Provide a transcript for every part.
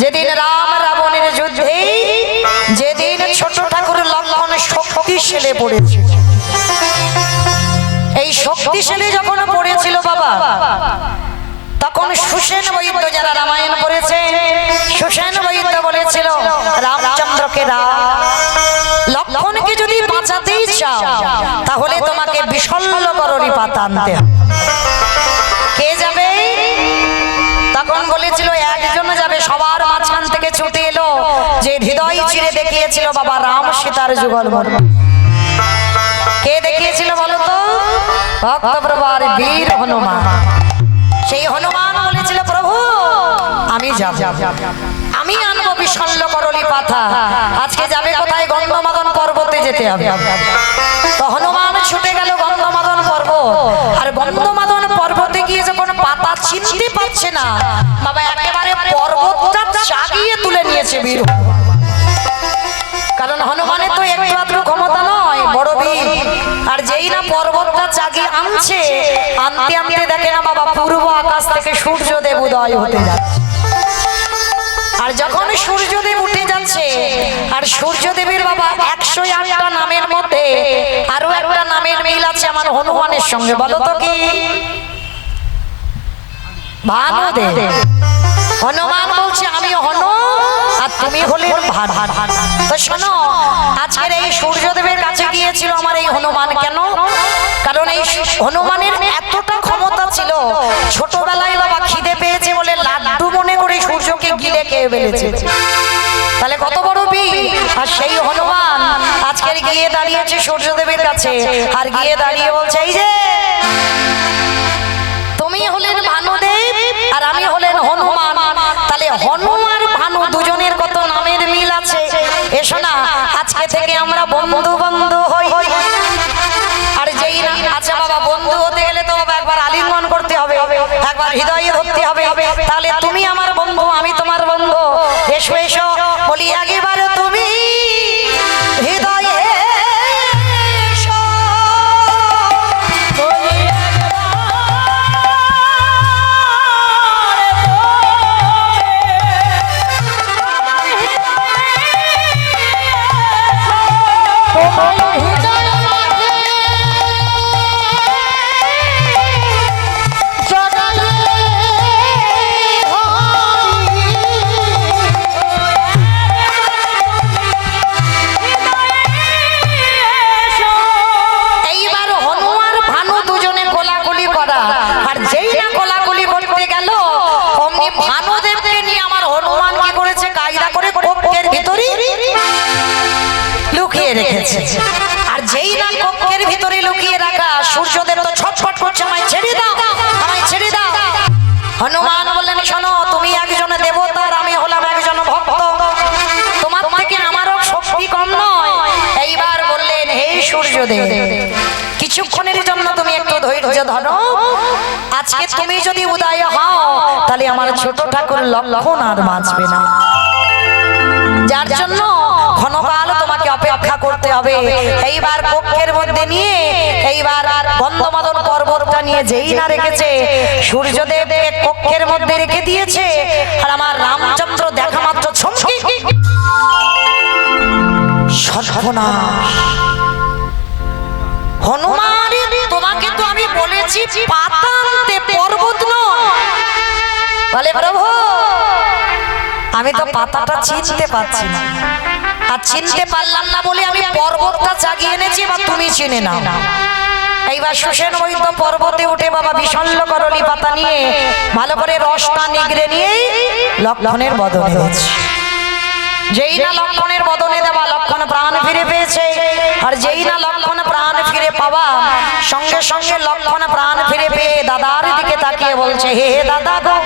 যেদিন রাম রাবণের যুদ্ধে যেদিন ছোট ঠাকুর লক্ষণ শক্তিশালী পড়েছে, এই শক্তিশালী যখন পড়েছিল বাবা, তখন সুসেন বৈদ্য যারা রামায়ণ পড়েছে, সুসেন বৈদ্য বলেছিল রামচন্দ্রকে লক্ষণকে যদি বাঁচাতেই চাও তাহলে তোমাকে বিশল্য কররি পাতা আনতে হবে। কে যাবে? তখন বলেছিল একজন যাবে। সবার মাঝখান থেকে ছুটে এলো যে হৃদয় চিরে দেখিয়েছিল বাবা রাম সীতার যুগল। কে দেখিয়েছিল বলতো? ভক্তপ্রভার বীর হনুমান। সেই হনুমান বলেছিল প্রভু আমি যাব, আমি আনবো বিশল্য করলি পাতা। আজকে যাবে কোথায়? গন্ধমাদন পর্বতে যেতে হবে। তো হনুমান ছুটে গেল গন্ধমাদন পর্বত। আর গন্ধমাদন পর্বতে গিয়ে যখন পাতা চিনতে পারছে না বাবা, একেবারে পর্বতটা চাগিয়ে তুলে নিয়েছে বীর। কারণ হনুমানের তো একটু আধটু ক্ষমতা নয়, বড় বীর। আর যেই না পর্বতটা চাগিয়ে আনছে, আনতে আনতে দেখে না বাবা পূর্ব আকাশ থেকে সূর্যদেব উদয় হতে যাচ্ছে। আর যখন সূর্যদেব উঠে যাচ্ছে, আর সূর্যদেবের বাবা 108টা নামের মধ্যে আরো একটা নামের মিল আছে আমার হনুমানের সঙ্গে। বলো তো কি? ভানুদেব। হনুমান বলছে আমি হনু আর তুমি হলে ভান। তো শোনো, আজকের এই সূর্যদেবের কাছে গিয়েছিল আমার এই হনুমান। কেন? কারণ এই হনুমানের এতটা ক্ষমতা ছিল, ছোটবেলায় বাবা খিদে পেয়েছে বলে লাড্ডু মনে করে সূর্যকে গিলে খেয়ে ফেলেছে। তাহলে কত বড় বীর! আর সেই হনুমান আজকের গিয়ে দাঁড়িয়েছে সূর্যদেবের কাছে, আর গিয়ে দাঁড়িয়ে বলছে এই যে তুমি হলেন ভানুদেব আর আমি হলেন হনুমান। তাহলে হনু আর ভানু দুজনের কত নামের মিল আছে। এসো না আজকে থেকে আমরা বন্ধু বন্ধু হই। আর যেই না আচ্ছা বাবা, বন্ধু হতে গেলে তো বাবা একবার আলিঙ্গন করতে হবে, একবার হৃদয়ে ধরতে হবে। তাহলে তুমি আমার বন্ধু, আমি তোমার বন্ধু। এসো এসো বলি একেবারে তুমি হৃদয়ে রেখেছে। আর যেই না কক্ষের ভিতরে লুকিয়ে রাখা, সূর্যদেব তো ছটফট করছে আমায় ছেড়ে দাও, আমায় ছেড়ে দাও। হনুমান বললেন শোনো, তুমি একজন দেবতার, আমি হলাম একজন ভক্ত, তোমার থেকে আমারও শক্তি কম নয়। এইবার বললেন হে সূর্যদেব, কিছুক্ষণের জন্য তুমি একটু ধৈর্য ধরো। আজকে তুমি যদি উদয় হও তাহলে আমার ছোট ঠাকুর লক্ষণ আর বাঁচবে না, যার জন্য ক্ষণকাল তোমাকে অপেক্ষা করতে হবে। এইবার কক্ষের মধ্যে নিয়ে এইবার আর গন্ধমাদন পর্বতটা নিয়ে যেই না রেখেছে, সূর্যদেব কক্ষের মধ্যে রেখে দিয়েছে। আর আমার রামচন্দ্র দেখা মাত্র ছমকি সর্বনাশ। হনুমান তোমাকে তো আমি বলেছি পাতা আনতে, পর্বত নয়। বলে প্রভু আমি তো পাতাটা চিনতে পারছি না, আর চিনতে পারলাম না বলে আমি পর্বতটা জাগিয়ে এনেছি, বা তুমি চিনে নাও। এইবার সুসেন বৈদ্য পর্বতে উঠে বাবা বিশল্য করলি পাতা নিয়ে ভালো করে রসটা নিগড়ে নিয়ে লক্ষণের বদনে দিয়েছে। যেই না লক্ষণের বদনে দেওয়া, লক্ষণ প্রাণ ফিরে পেয়েছে। আর যেই না লক্ষণ প্রাণ ফিরে পাওয়া, সঙ্গে সঙ্গে লক্ষণ প্রাণ ফিরে পেয়ে দাদার দিকে তাকিয়ে বলছে হে দাদা গো,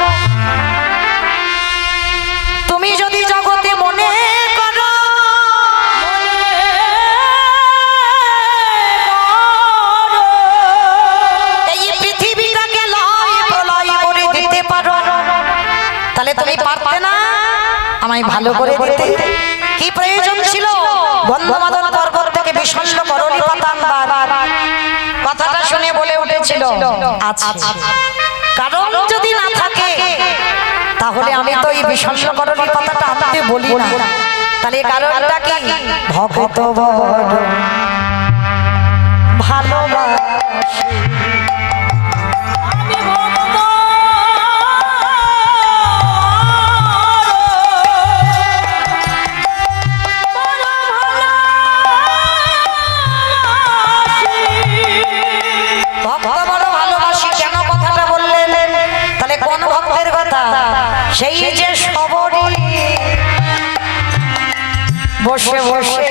তুমি যদি জগতে মনে করো এই পৃথিবীটাকে লয় প্রলয় করে দিতে পারো, তাহলে তুমি পারতে না আমায় ভালো করে দিতে? কি প্রয়োজন ছিল গন্ধমাদন পর্বত থেকে বিশল্য করলি পাতা আনবার? কথাটা শুনে বলে উঠেছিল আছে, কারণ যদি না থাকে তাহলে আমি তো এই বিষণ্ণকরণের কথাটা আনতে বলি না। তাহলে কারণটা কি? ভক্ত বড় ভালোবাসে সেই যে সবরি বসে বসে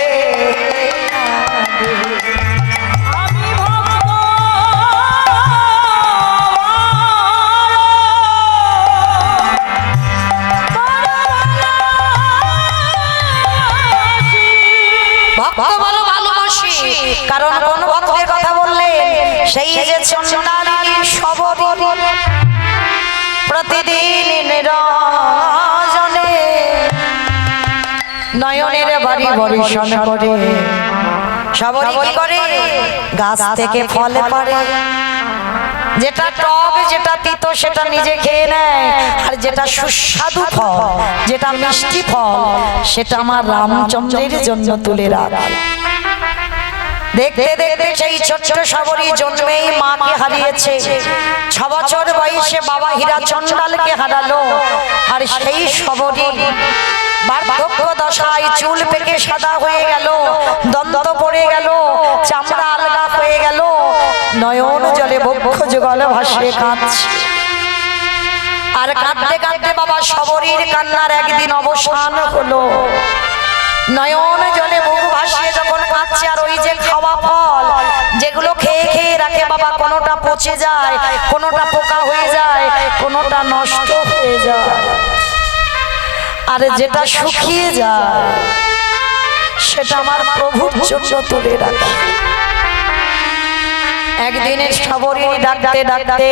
ভালোবাসি। কারণ কোন ভক্তের কথা বললে সেই যে চন্দ্রালিনী সবরি প্রতিদিন নিরজনে নয়নের বাড়ি বর্ষণ করে। সবরি কি করে? গাছ থেকে ফল পাড়ে, যেটা টক যেটা তিতো সেটা নিজে খেয়ে নেয়, আর যেটা সুস্বাদু ফল যেটা মিষ্টি ফল সেটা আমার রামচন্দ্রের জন্য তুলে রাখে। দেখতে দেখতে সেই ছোট্ট সবরি জন্মেই মাকে হারিয়েছে। 6 বছর বয়সে বাবা হীরা চন্ডালকে হারালো। আর সেই সবরি বার্ধক্য দশায় চুল পেকে সাদা হয়ে গেল, দন্ত পড়ে গেল, চামড়া আলগা হয়ে গেল, নয়ন জলে বক্ষ যুগল ভাসে কাঁদছে। আর কাঁদতে কাঁদতে বাবা সবরির কান্নার একদিন অবসান হলো। নয়ন জলে মুখ ভাসিয়ে যখন কাঁদছে, আর ওই যে খাওয়া ফল যেগুলো খেয়ে খেয়ে রাখে বাবা, কোনোটা পচে যায়, কোনোটা পোকা হয়ে যায়, কোনোটা নষ্ট হয়ে যায়, আর যেটা শুকিয়ে যায় সেটা আমার প্রভুর জন্য তুলে রাখে। একদিনের সবরি ডাকতে ডাকতে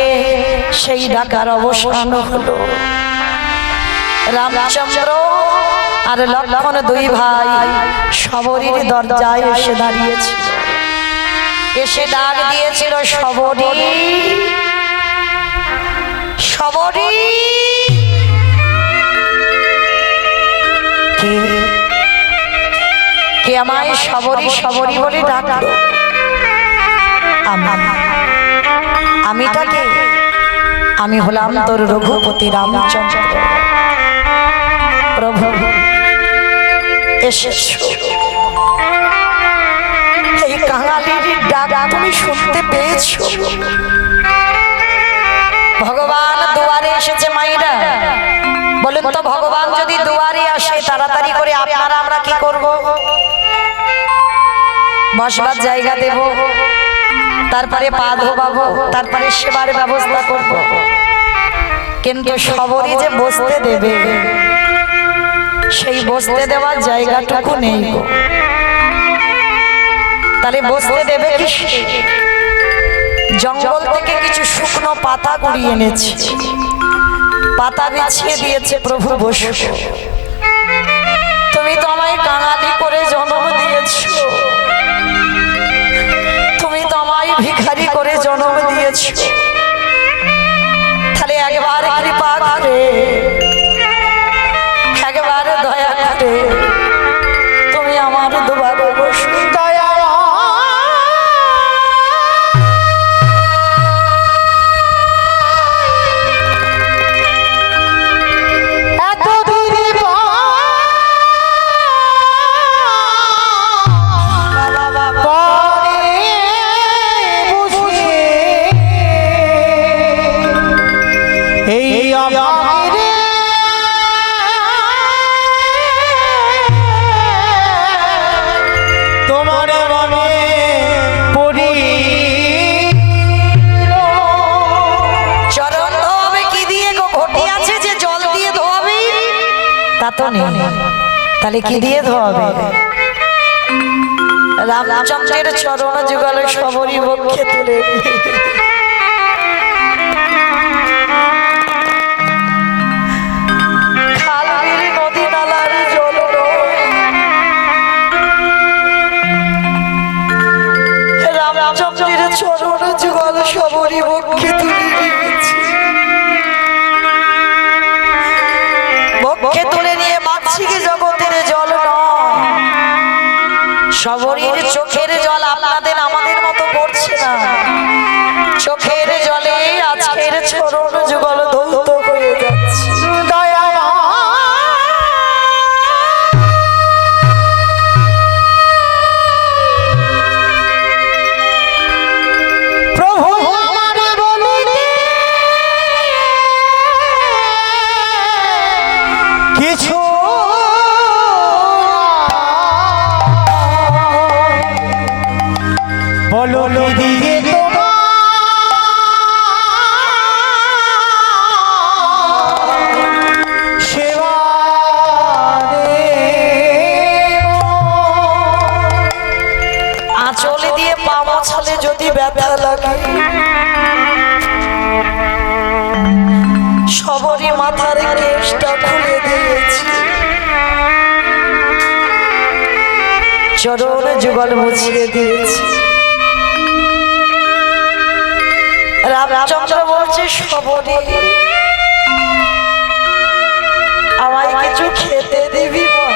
সেই ডাকার অবসান হলো। রামচন্দ্র আর লক্ষ্মণ 2 ভাই সবরির দরজায় এসে দাঁড়িয়েছিল। এসে ডাক দিয়েছিল, সবরি সবরি। কে আমায় সবরি সবরি বলে ডাকলো? আমিটাকে? আমি হলাম তোর রঘুপতি রামচন্দ্র। প্রভু এসেছো, এই কাঙালির ডাক তুমি শুনতে পেয়েছো? ভগবান দুয়ারে এসেছে মাইরা। বলুন তো, ভগবান যদি দুয়ারে আসে তাড়াতাড়ি করে আপনারা আমরা কি করব? বসবার জায়গা দেব, তারপরে পা ধোবাবো, তারপরে সেবার ব্যবস্থা করব। কিন্তু সবরি যে বসতে দেবে, সেই বসতে দেওয়ার জায়গাটুকু নেই। তাহলে বসতে দেবে কি? জঙ্গল থেকে কিছু শুকনো পাতা কুড়িয়ে এনেছে, পাতা বিছিয়ে দিয়েছে। প্রভু বসো, তুমি তো আমায় কাঙালি করে জন্ম দিয়েছো, তুমি তো আমায় ভিখারি করে জন্ম দিয়েছো। তাহলে একবার কৃপা করে, একবার দয়া করে তুমি আমার দুবারে বসো। দয়া তাহলে কি দিয়ে ধোয়াবে? রামচন্দ্রের চরণ যুগল সবরি বক্ষে তুলে খাল বিল নদী নালার জল রামচন্দ্রের চরণ যুগল সবরি বক্ষে তুলে দিয়েছে। সবরীর চোখের জল আপনাদের আমাদের মতো পড়ছে না, চোখের জলে আজকের চরণ যুগল ধৌত হয়ে যাচ্ছে। প্রভু আমার বলিতে কিছু বলো দিয়ে আঁচলে দিয়ে পা মোছালে যদি ব্যথা লাগে, সবরই মাথার কেশটা খুলে দিয়েছি, চরণ যুগল মুছিয়ে দিয়েছি। রামচন্দ্র বলছে, সবরী আমায় কিছু খেতে দিবি মা,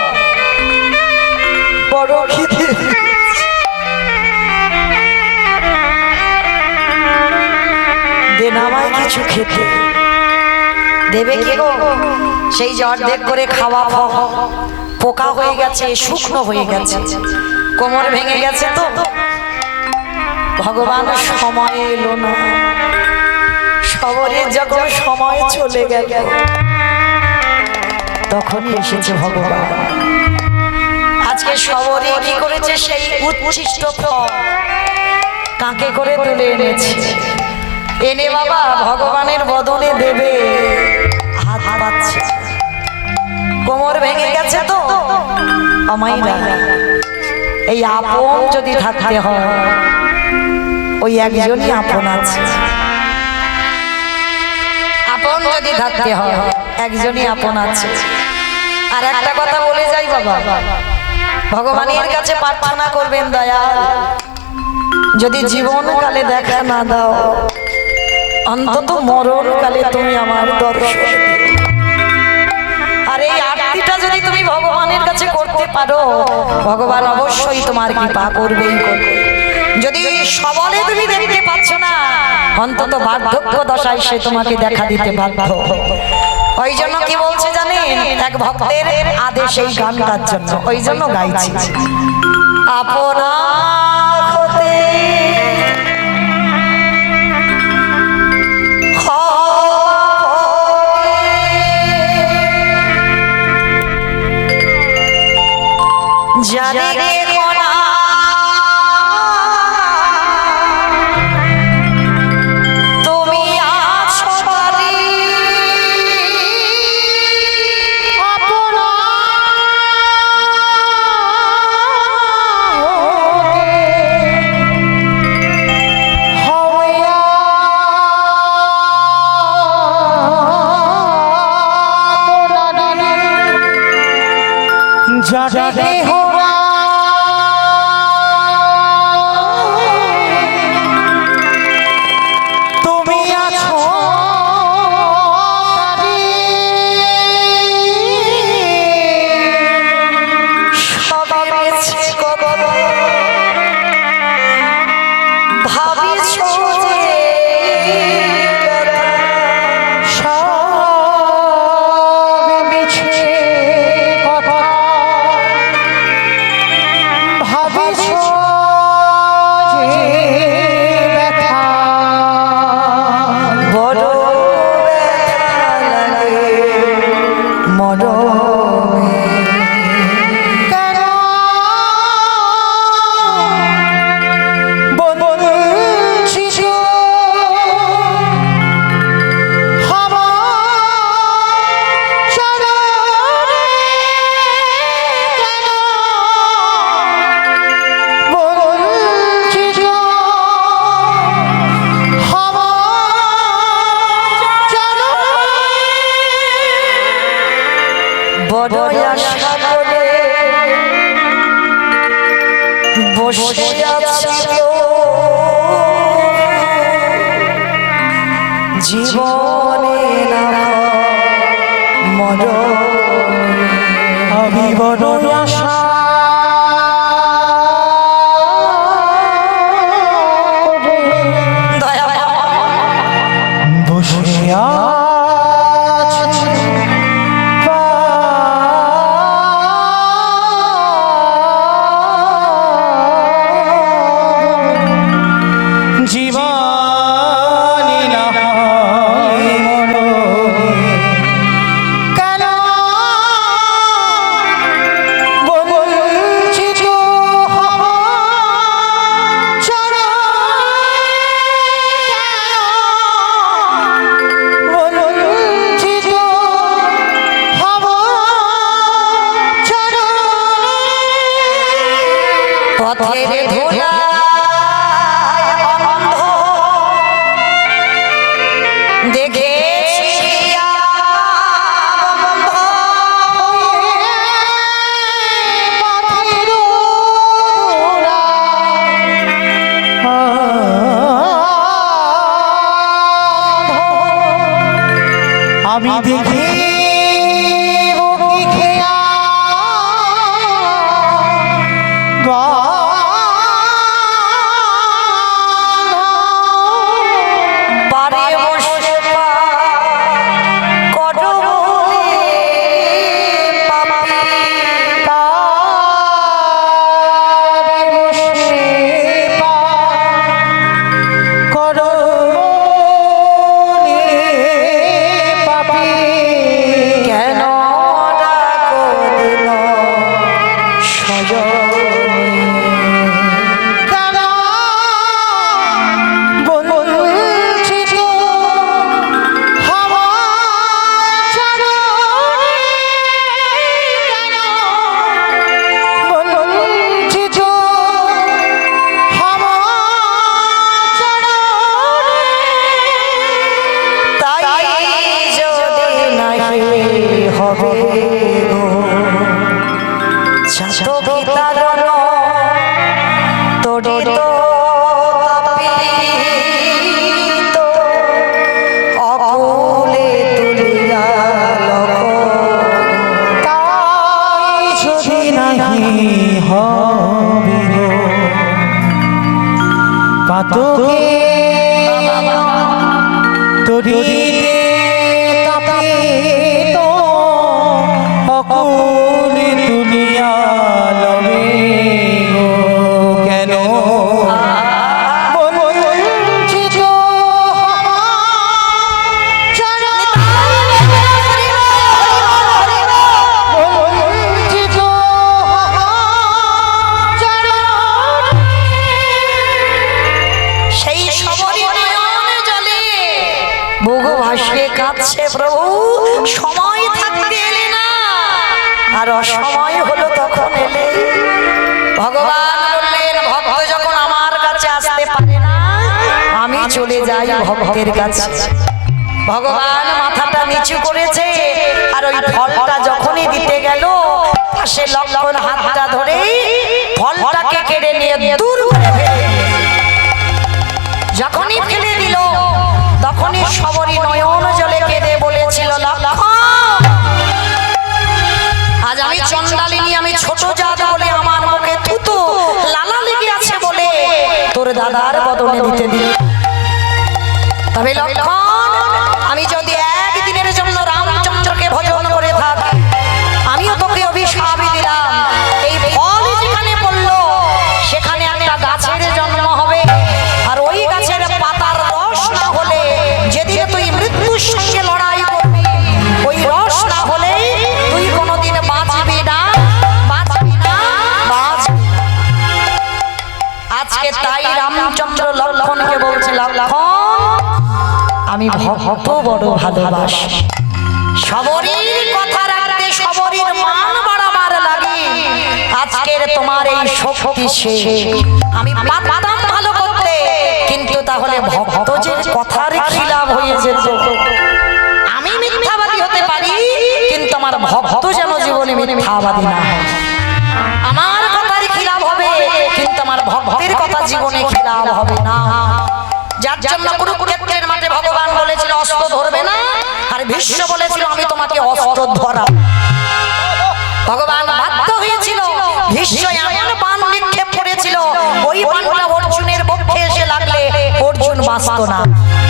বড় খিদে দেন, আমায় কিছু খেতে দেবে কি গো? সেই যে অর্ধেক করে খাওয়া পোকা হয়ে গেছে, শুকনো হয়ে গেছে, কোমর ভেঙে গেছে, তো ভগবান সময় এলো না, সবরের যখন সময় চলে গেল তখনই এসেছে ভগবান। আজকে সবরে কি করেছে? সেই উচ্ছিষ্ট ফল কাকে করে তুলে এনেছে, এনে বাবা ভগবানের বদনে দেবে, হাত পাচ্ছে, কোমর ভেঙে গেছে, তো আমাইরা এই আপন যদি থাকতে হয়, ওই একজনই আপন আছে, আপন যদি থাকতে হয় একজনই আপন আছে। আর একটা কথা বলে যাই বাবা, ভগবানের কাছে প্রার্থনা করবেন, দয়াল যদি জীবনকালে দেখা না দাও, অন্তত মরণকালে তুমি আমার দর্শন। আর এই আরতিটা যদি তুমি ভগবানের কাছে করতে পারো, ভগবান অবশ্যই তোমার কৃপা করবেই করবে। যদি সবলে তুমি দেখতে পাচ্ছ না, অন্তত বার্ধক্য দশায় সে তোমাকে দেখা দিতে বাধ্য। ওই জন্য কি বলছে জানেন, এক ভক্তের আদেশ এই গানটার জন্য, ওই জন্য গাইছি, আপনা হতে জানে কোনা তুমি আছো বাড়ি, আপনা হইয়া যাবে হওয়া তুমি আছো সবে বেছে কথা ভাবিছ যে সব মিছে কথা ভাবিছ যে ব্যথা বড় ব্যথা লাগে মরমে। কেন বঞ্চিত আমার চরণে, কেন বঞ্চিত আমার চরণে, বড় আশা করে বসে আছি জীবনে না মরণ। আমি বড় আশা পথের ধুলা অন্ধ দেখেছি বন্ধ পথের আমি দেখি বারে বসে কটবলে পাপি কেন ডাকো দিল সজনী তাই যদি নাহি হবে গো ছাতকি তারণ তড়িত তাপিত অকুলে তুলিয়া পাতকে তরিতে তাপিত অকুলে তুলিয়া লবে গো কেন বঞ্চিত বঞ্চিত সেই সবরই নয়ন জলে বুগু ভাসিয়ে কাঁদছে প্রভু সময় থাকতে এলে না আর অসময় হলো তখন এলে ভগবান বললেন ভক্ত যখন আমার কাছে আসতে পারে না আমি চলে যাই ভক্তের কাছে ভগবান মাথাটা নিচু করেছে আর ওই ফলটা যখনই দিতে গেল সে লক্ষণ হাতটা ধরে ফলটাকে কেড়ে নিয়ে দূর করে ফেলে যখনই ফেলে দিল তখনই সবরই নয়ন জলে কেঁদে বলেছিল আজ আমি চন্ডালিনী আমি ছোট জাত বলে আমার মুখে থুতু লালা লেগে আছে বলে তোর দাদার বদলে দিতে দিল তবে লক্ষণ আমি যদি একদিনের জন্য রামচন্দ্রকে ভজন করে থাকি আমিও তোকে অভিশাপ দিলাম এই ফল যেখানে পড়লো সেখানে একটা গাছের জন্ম হবে আর ওই গাছের পাতার রস না হলে যেদিন তুই মৃত্যুর সঙ্গে লড়াই করবি ওই রস না হলে তুই কোনোদিন বাঁচবি না বাঁচবি না বাঁচবি না। আজকে তাই রামচন্দ্র লক্ষণকে বলছে লক্ষণ আমি ভক্ত বড় ভালোবাসি সবরীর কথা রাখতে সবরীর মান বাড়াবার লাগে আজকের তোমার এই শক্তি শেষ আমি পারতাম ভালো করতে কিন্তু তাহলে ভক্তদের কথার খিলাফ হয়ে যেত আমি মিথ্যাবাদী হতে পারি কিন্তু আমার ভক্ত যেন জীবনে মিথ্যাবাদী না হয় আমার কথার খিলাফ হবে কিন্তু আমার ভক্তের কথা জীবনে খিলাফ হবে না যার জন্য কুরুক্ষেত্রের মাঠে ভগবান বলেছিল অস্ত্র ধরবে না আর ভীষ্ম বলেছিল আমি তোমাকে অস্ত্র ধরাবো ভগবান বাধ্য হয়েছিল ভীষ্ম এমন বাণ নিক্ষেপ করেছিল ওই বাণটা অর্জুনের পক্ষে এসে লাগলে অর্জুন বাঁচত না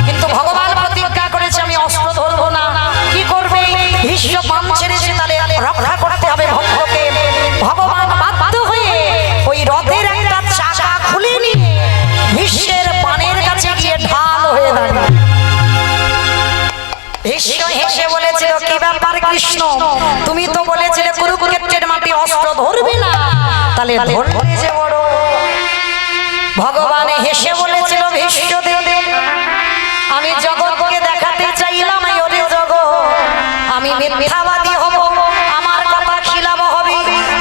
কিন্তু ভগবান প্রতিজ্ঞা করেছে আমি অস্ত্র ধরবো না কি করবে ভীষ্ম বাণ ছেড়েছে তাহলে রক্ষা করতে হবে ভক্তকে ভগবান বাধ্য হয়ে ওই রথের একটা চাকা খুলে নিয়ে ভীষ্মের বাণের কাছে গিয়ে ঢাল হয়ে দাঁড়ায় ভীষ্ম হেসে বলেছিল কি ব্যাপার কৃষ্ণ তুমি তো বলেছিলে কুরুক্ষেত্রের মাটি অস্ত্র ধরবে না তাহলে ধরবে যে বড় ভগবান হেসে বলেছিল ভীষ্ম আমি জগৎকে দেখাতে চাইলাম ওরে জগৎ আমি মিথ্যাবাদী হব আমার কথা খিলাফ হবে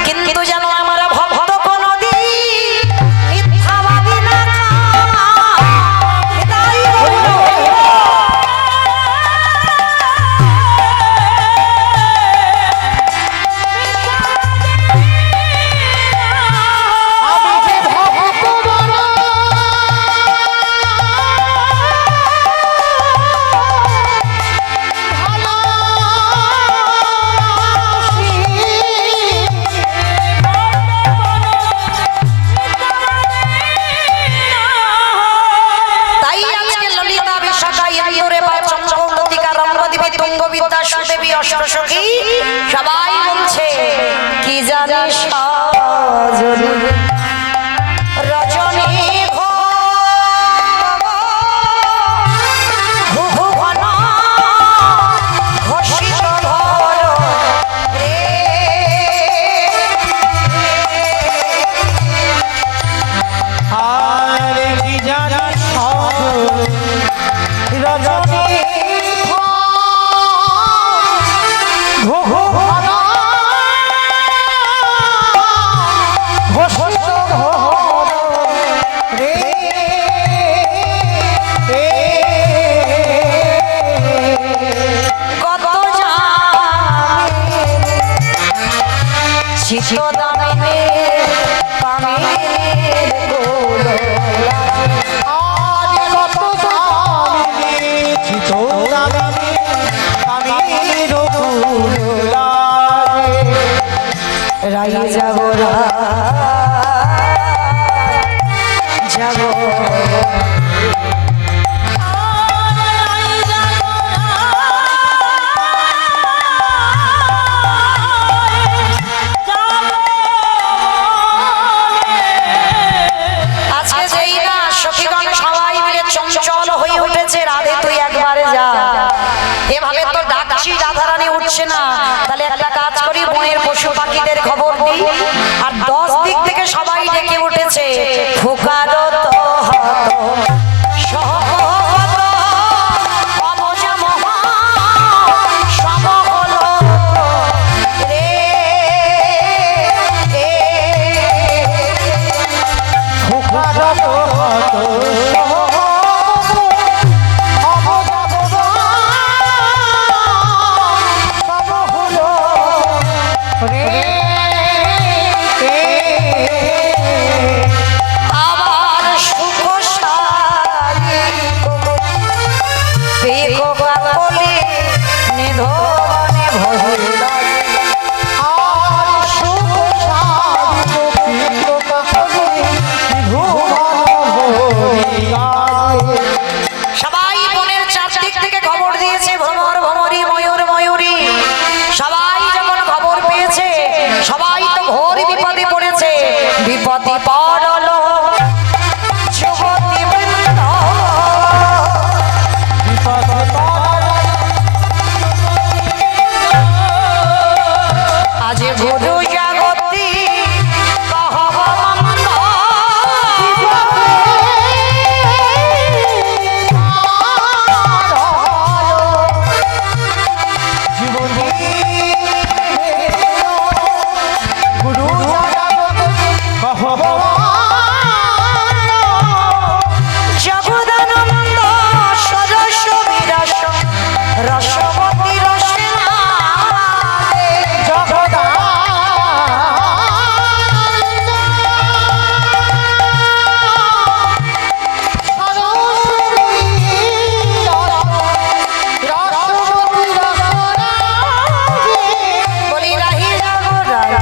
কিন্তু যেন আমার ভক্ত কোনদিন অষ্টসখী সবাই বলছে কি জানি সাজনী রজনী ভুবন ঘোষিত ধর রে আর কি জানি সাজনী রজনী ভুবন ঘোষিত ধর রে কত জানে চিত দামে পামের গোলা আর কত জানি চিত দামি আমি রঘুলারে রাই যাবো যাবো আজকে যেই না সখীগণ সবাই মিলে চঞ্চল হয়ে উঠেছে রাধে তুই একবারে যা এভাবে তো ডাকছি রাধারানী উঠছে না তাহলে একটা কাজ করি বনের পশু পাখিদের খবর দিই আর 10 দিক থেকে সবাই ডেকে উঠেছে ফুকারো তো হতো সহবত অবজ মহা সব হলো রে ফুকারত হত সব হলো রে আবার সুখ সারি পেগো কাকলি নিধনে ভহিলা আর সুখ সারিব কাকলি ধুমান ভরিয়ায় সবাই বনের চারদিক থেকে খবর দিয়েছে ভ্রমর ভ্রমরি ময়ূর ময়ূরী সবাই যখন খবর পেয়েছে সবাই তো ঘোর বিপদে পড়েছে বিপদে পড়লো যুবতী বৃন্দ বিপদ আজ গুরু জাগতি কহব মন্দ জীবনী গুরু কহব জগদানন্দ সরস বিরস রসবতী রসনা জগদা বলি রাহি জাগরাই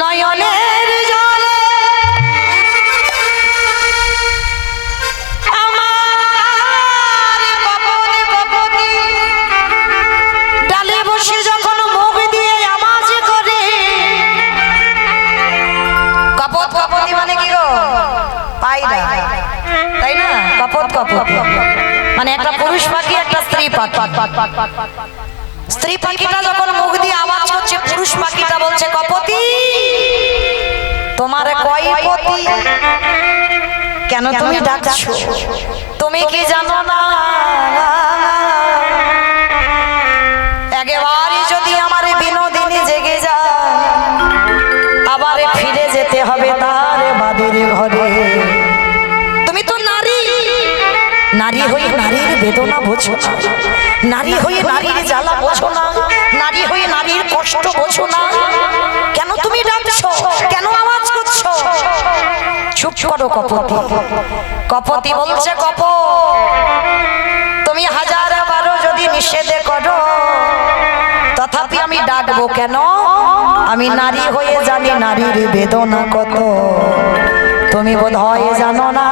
নয়নের জলে আমার কপনে কপতি ডালে বসে যখন মুখ দিয়ে আওয়াজ করে কপত কপতি মানে কি গো পায়রা তাই না কপত কপতি মানে একটা পুরুষ পাখি একটা স্ত্রী পাখি স্ত্রী পাখিটা যখন মুখ দিয়ে আওয়াজ করছে পুরুষ পাখিটা বলছে কপতি তোমার কয় পতি কেন তুমি ডাকছো তুমি কি জানো না একেবারে যদি আমার বিনোদিনী জেগে যায় আবার ফিরে যেতে হবে তার বাদের ঘরে তুমি তো নারী নারী হয়ে নারীর বেদনা বোঝো না নারী হয়ে নারীর জ্বালা বোঝো না নারী হয়ে নারীর কষ্ট বোঝো না কেন তুমি ডাকছো কেন আওয়াজ করছো চুপ করো কপতি কপতি বলছে কপ তুমি হাজার নিষেধ করো, তথাপি আমি ডাকবো কেন? আমি নারী হয়ে জানি নারীর বেদনা কত। তুমি বোধ হয় জানো না,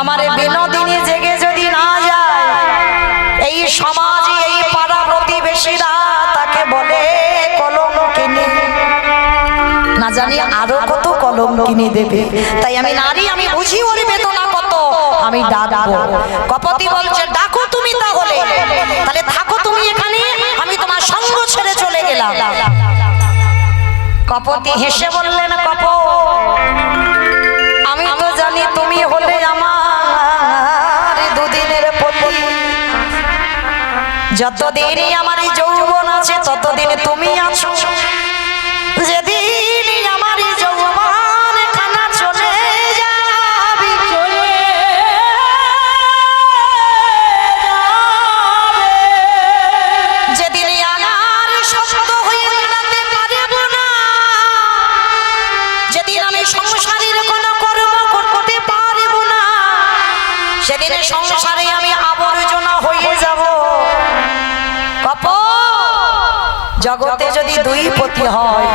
আমার বিনোদিনী জেগে যদি না যায়, এই সমাজে এই পাড়া প্রতিবেশীরা তাকে বলে কলঙ্কিনী। না জানি আরো কত কলঙ্কিনী দেবে। তাই আমি নারী, আমি বুঝি ওর বেদনা কত, আমি ডাকবো। কপতি বলছে ডাকো তুমি, তাহলে তাহলে থাকো তুমি এখানে, আমি তোমার সঙ্গ ছেড়ে চলে গেলাম। কপতি হেসে বললেন কপ, আমি তো জানি তুমি হলে আমার দুদিনের পতি। যতদিনই আমার এই যৌবন আছে ততদিন তুমি আছো, যেদিন আমার এই যৌবন খানা চলে যাবি, যেদিন আমার শব্দ হয়ে দাঁড়াতে পারব না, যেদিন আমি সংসারের কোনো কর্ম করতে পারব না, সেদিন সংসারে আমি আবর্জনা হয়ে যাব। কপ, জগতে যদি দুই পতি হয়,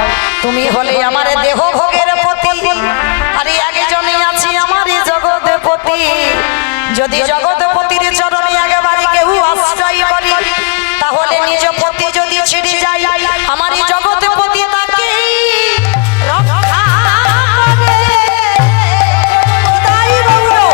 তুমি হলে আমার দেহ ভোগের পতি, আর একজনে আছি আমার জগতে পতি। যদি জগৎপতির চরণে একেবারে কেউ আশ্রয় করি, তাহলে নিজ পতি যদি ছিড়ে যায়, আমার জগৎপতি তাকে রক্ষা করে। তাই বলো,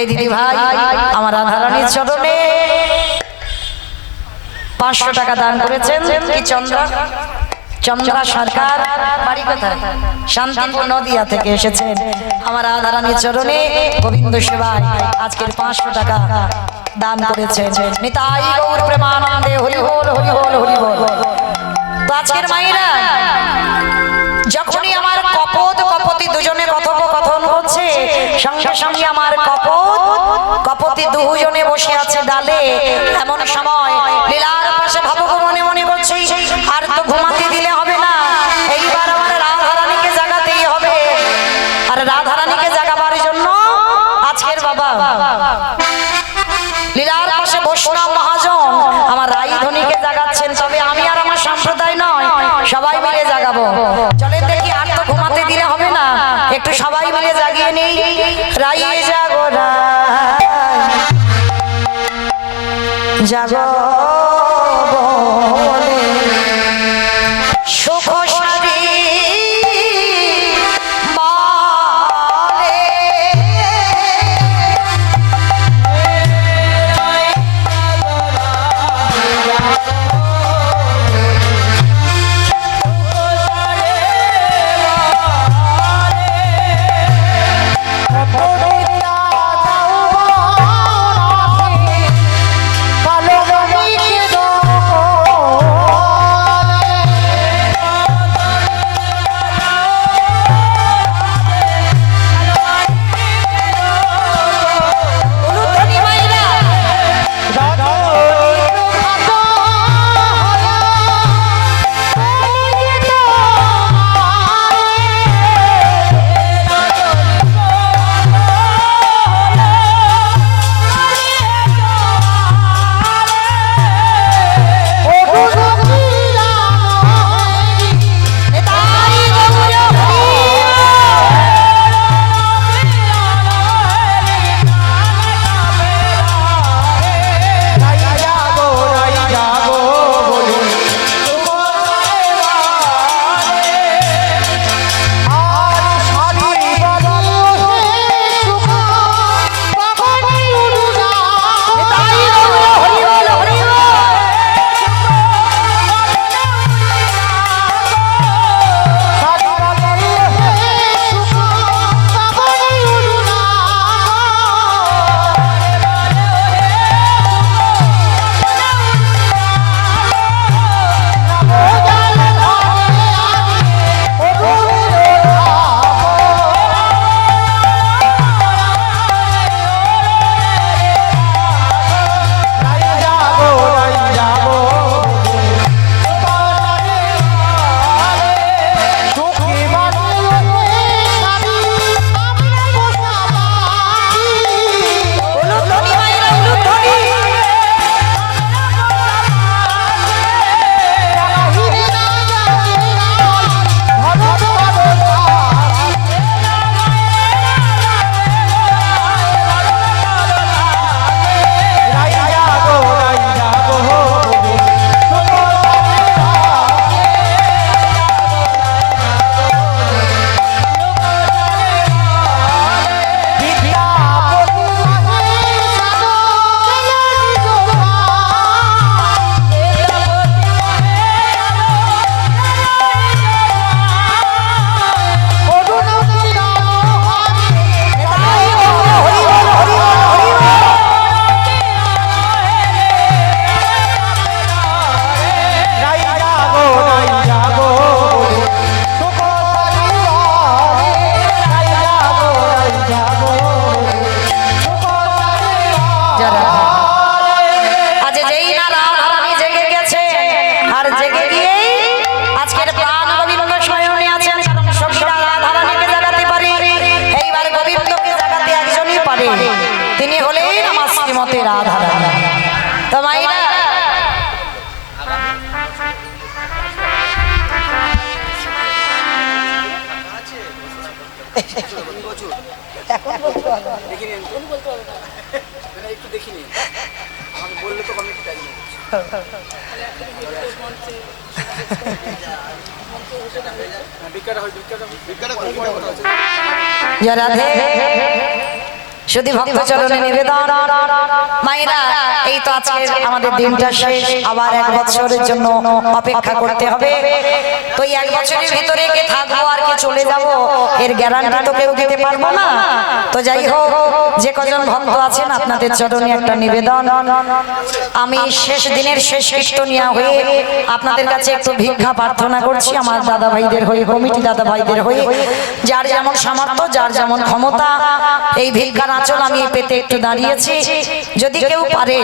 এই দিদি ভাই আমার রাধারানীর চরণে 500 টাকা দান করেছেন। কি চন্দ্রা সরকার, বাড়ি কোথায়? শান্তিপুর নদিয়া থেকে এসেছেন। আমার রাধারানীর চরণে গোবিন্দ সেবায় আজকের 500 টাকা দান করেছেন। নিতাই গৌর প্রেমানন্দে হরি বল হরি বল হরি বল। তো আজকের মায়েরা, যখনই আমার কপতি দুজনে কথোপকথন হচ্ছে, সঙ্গে সঙ্গে আমার কপতি দুজনে বসে আছে ডালে। এমন সময় লীলার পাশে ভাবুক মনে মনে বলছে, আর তো ঘুমাতে দিলে হবে না, এইবার আমার রাধারানীকে জাগাতেই হবে। আর রাধারানীকে জাগাবার জন্য আজকের বাবা লীলার পাশে বৈষ্ণব মহাজন আমার রাইধনীকে জাগাচ্ছেন। তবে আমি আর আমার সম্প্রদায় নয়, সবাই মিলে জাগাবো। চলে দেখি, আর তো ঘুমাতে দিলে হবে না, একটু সবাই মিলে জাগিয়ে নেই। রাই জাগো জাগো বলে সুখ সারি বলে, কালো জয় রাধে। শুধু ভক্ত চরণে নিবেদন, মায়েরা এই তো আজকে আমাদের দিনটা শেষ, আবার 1 বছরের জন্য অপেক্ষা করতে হবে। তো এই 1 বছরের ভিতরে কে থাকবো আর কে চলে যাব এর গ্যারান্টি তো কেউ দিতে পারবো না। তো যাই হোক, যে কজন ভক্ত আছেন আপনাদের চরণে একটা নিবেদন, আমি শেষ দিনের শেষ কীর্তনিয়া হয়ে আপনাদের কাছে একটু ভিক্ষা প্রার্থনা করছি, আমার দাদা ভাইদের হয়ে, কমিটি দাদা ভাইদের হয়ে। যার যেমন সামর্থ্য, যার যেমন ক্ষমতা, এই ভিক্ষার আঁচল আমি পেতে একটু দাঁড়িয়েছি। যদি কেউ পারে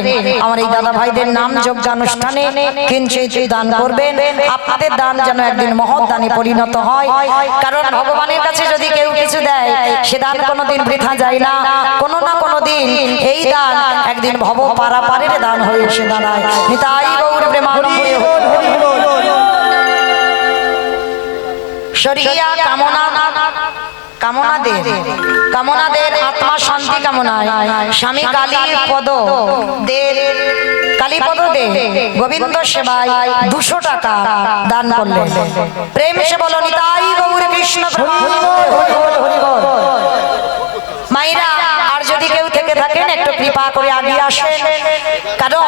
আমার এই দাদা ভাইদের নাম যজ্ঞানুষ্ঠানে কিঞ্চিৎ দান করবেন। আপনাদের দান যেন একদিন মহৎ দানে পরিণত হয়, কারণ ভগবানের কাছে যদি কেউ কিছু দেয় সে দান কোনোদিন বৃথা যায় না। কোনো না কোনো দিন এই দান একদিন ভব পারাপারের দান হয়ে এসে দাঁড়ায়। নিতাই গৌর প্রেমানন্দে শরিয়া কামনা কামনাদের আত্মা শান্তি কামনায় স্বামী কালীপদ দে গোবিন্দ সেবায় 200 টাকা দান করলেন। প্রেম সে বলো নিতাই গৌর কৃষ্ণ মাইরা। আর যদি কেউ থেকে থাকেন একটু কৃপা করে আগে আসেন, কারণ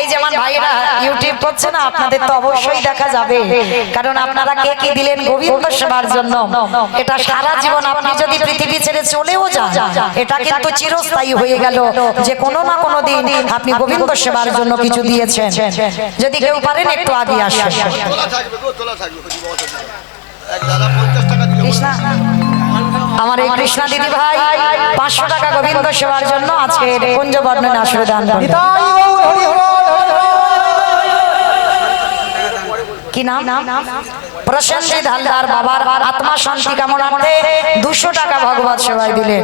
এই যেমন ভাইরা ইউটিউব করছে না, আপনাদের তো অবশ্যই দেখা যাবে, কারণ আপনারা কে কি দিলেন গোবিন্দ সেবার জন্য। এটা সারা জীবন আপনি যদি পৃথিবী ছেড়ে চলেও যান, এটা কিন্তু চিরস্থায়ী হয়ে গেল যে কোনো না কোনো দিন আপনি গোবিন্দ সেবার জন্য কিছু দিয়েছেন। যদি কেউ পারেন একটু আগে আসেন। কৃষ্ণা, আমার এই কৃষ্ণা দিদি ভাই 500 টাকা গোবিন্দ সেবার জন্য আজকে কুঞ্জ বর্ণনা আসরে দান করেন। কি নাম? প্রসেনজিৎ হালদার বাবার আত্মা শান্তি কামনার্থে 200 টাকা ভগবত সেবায় দিলেন।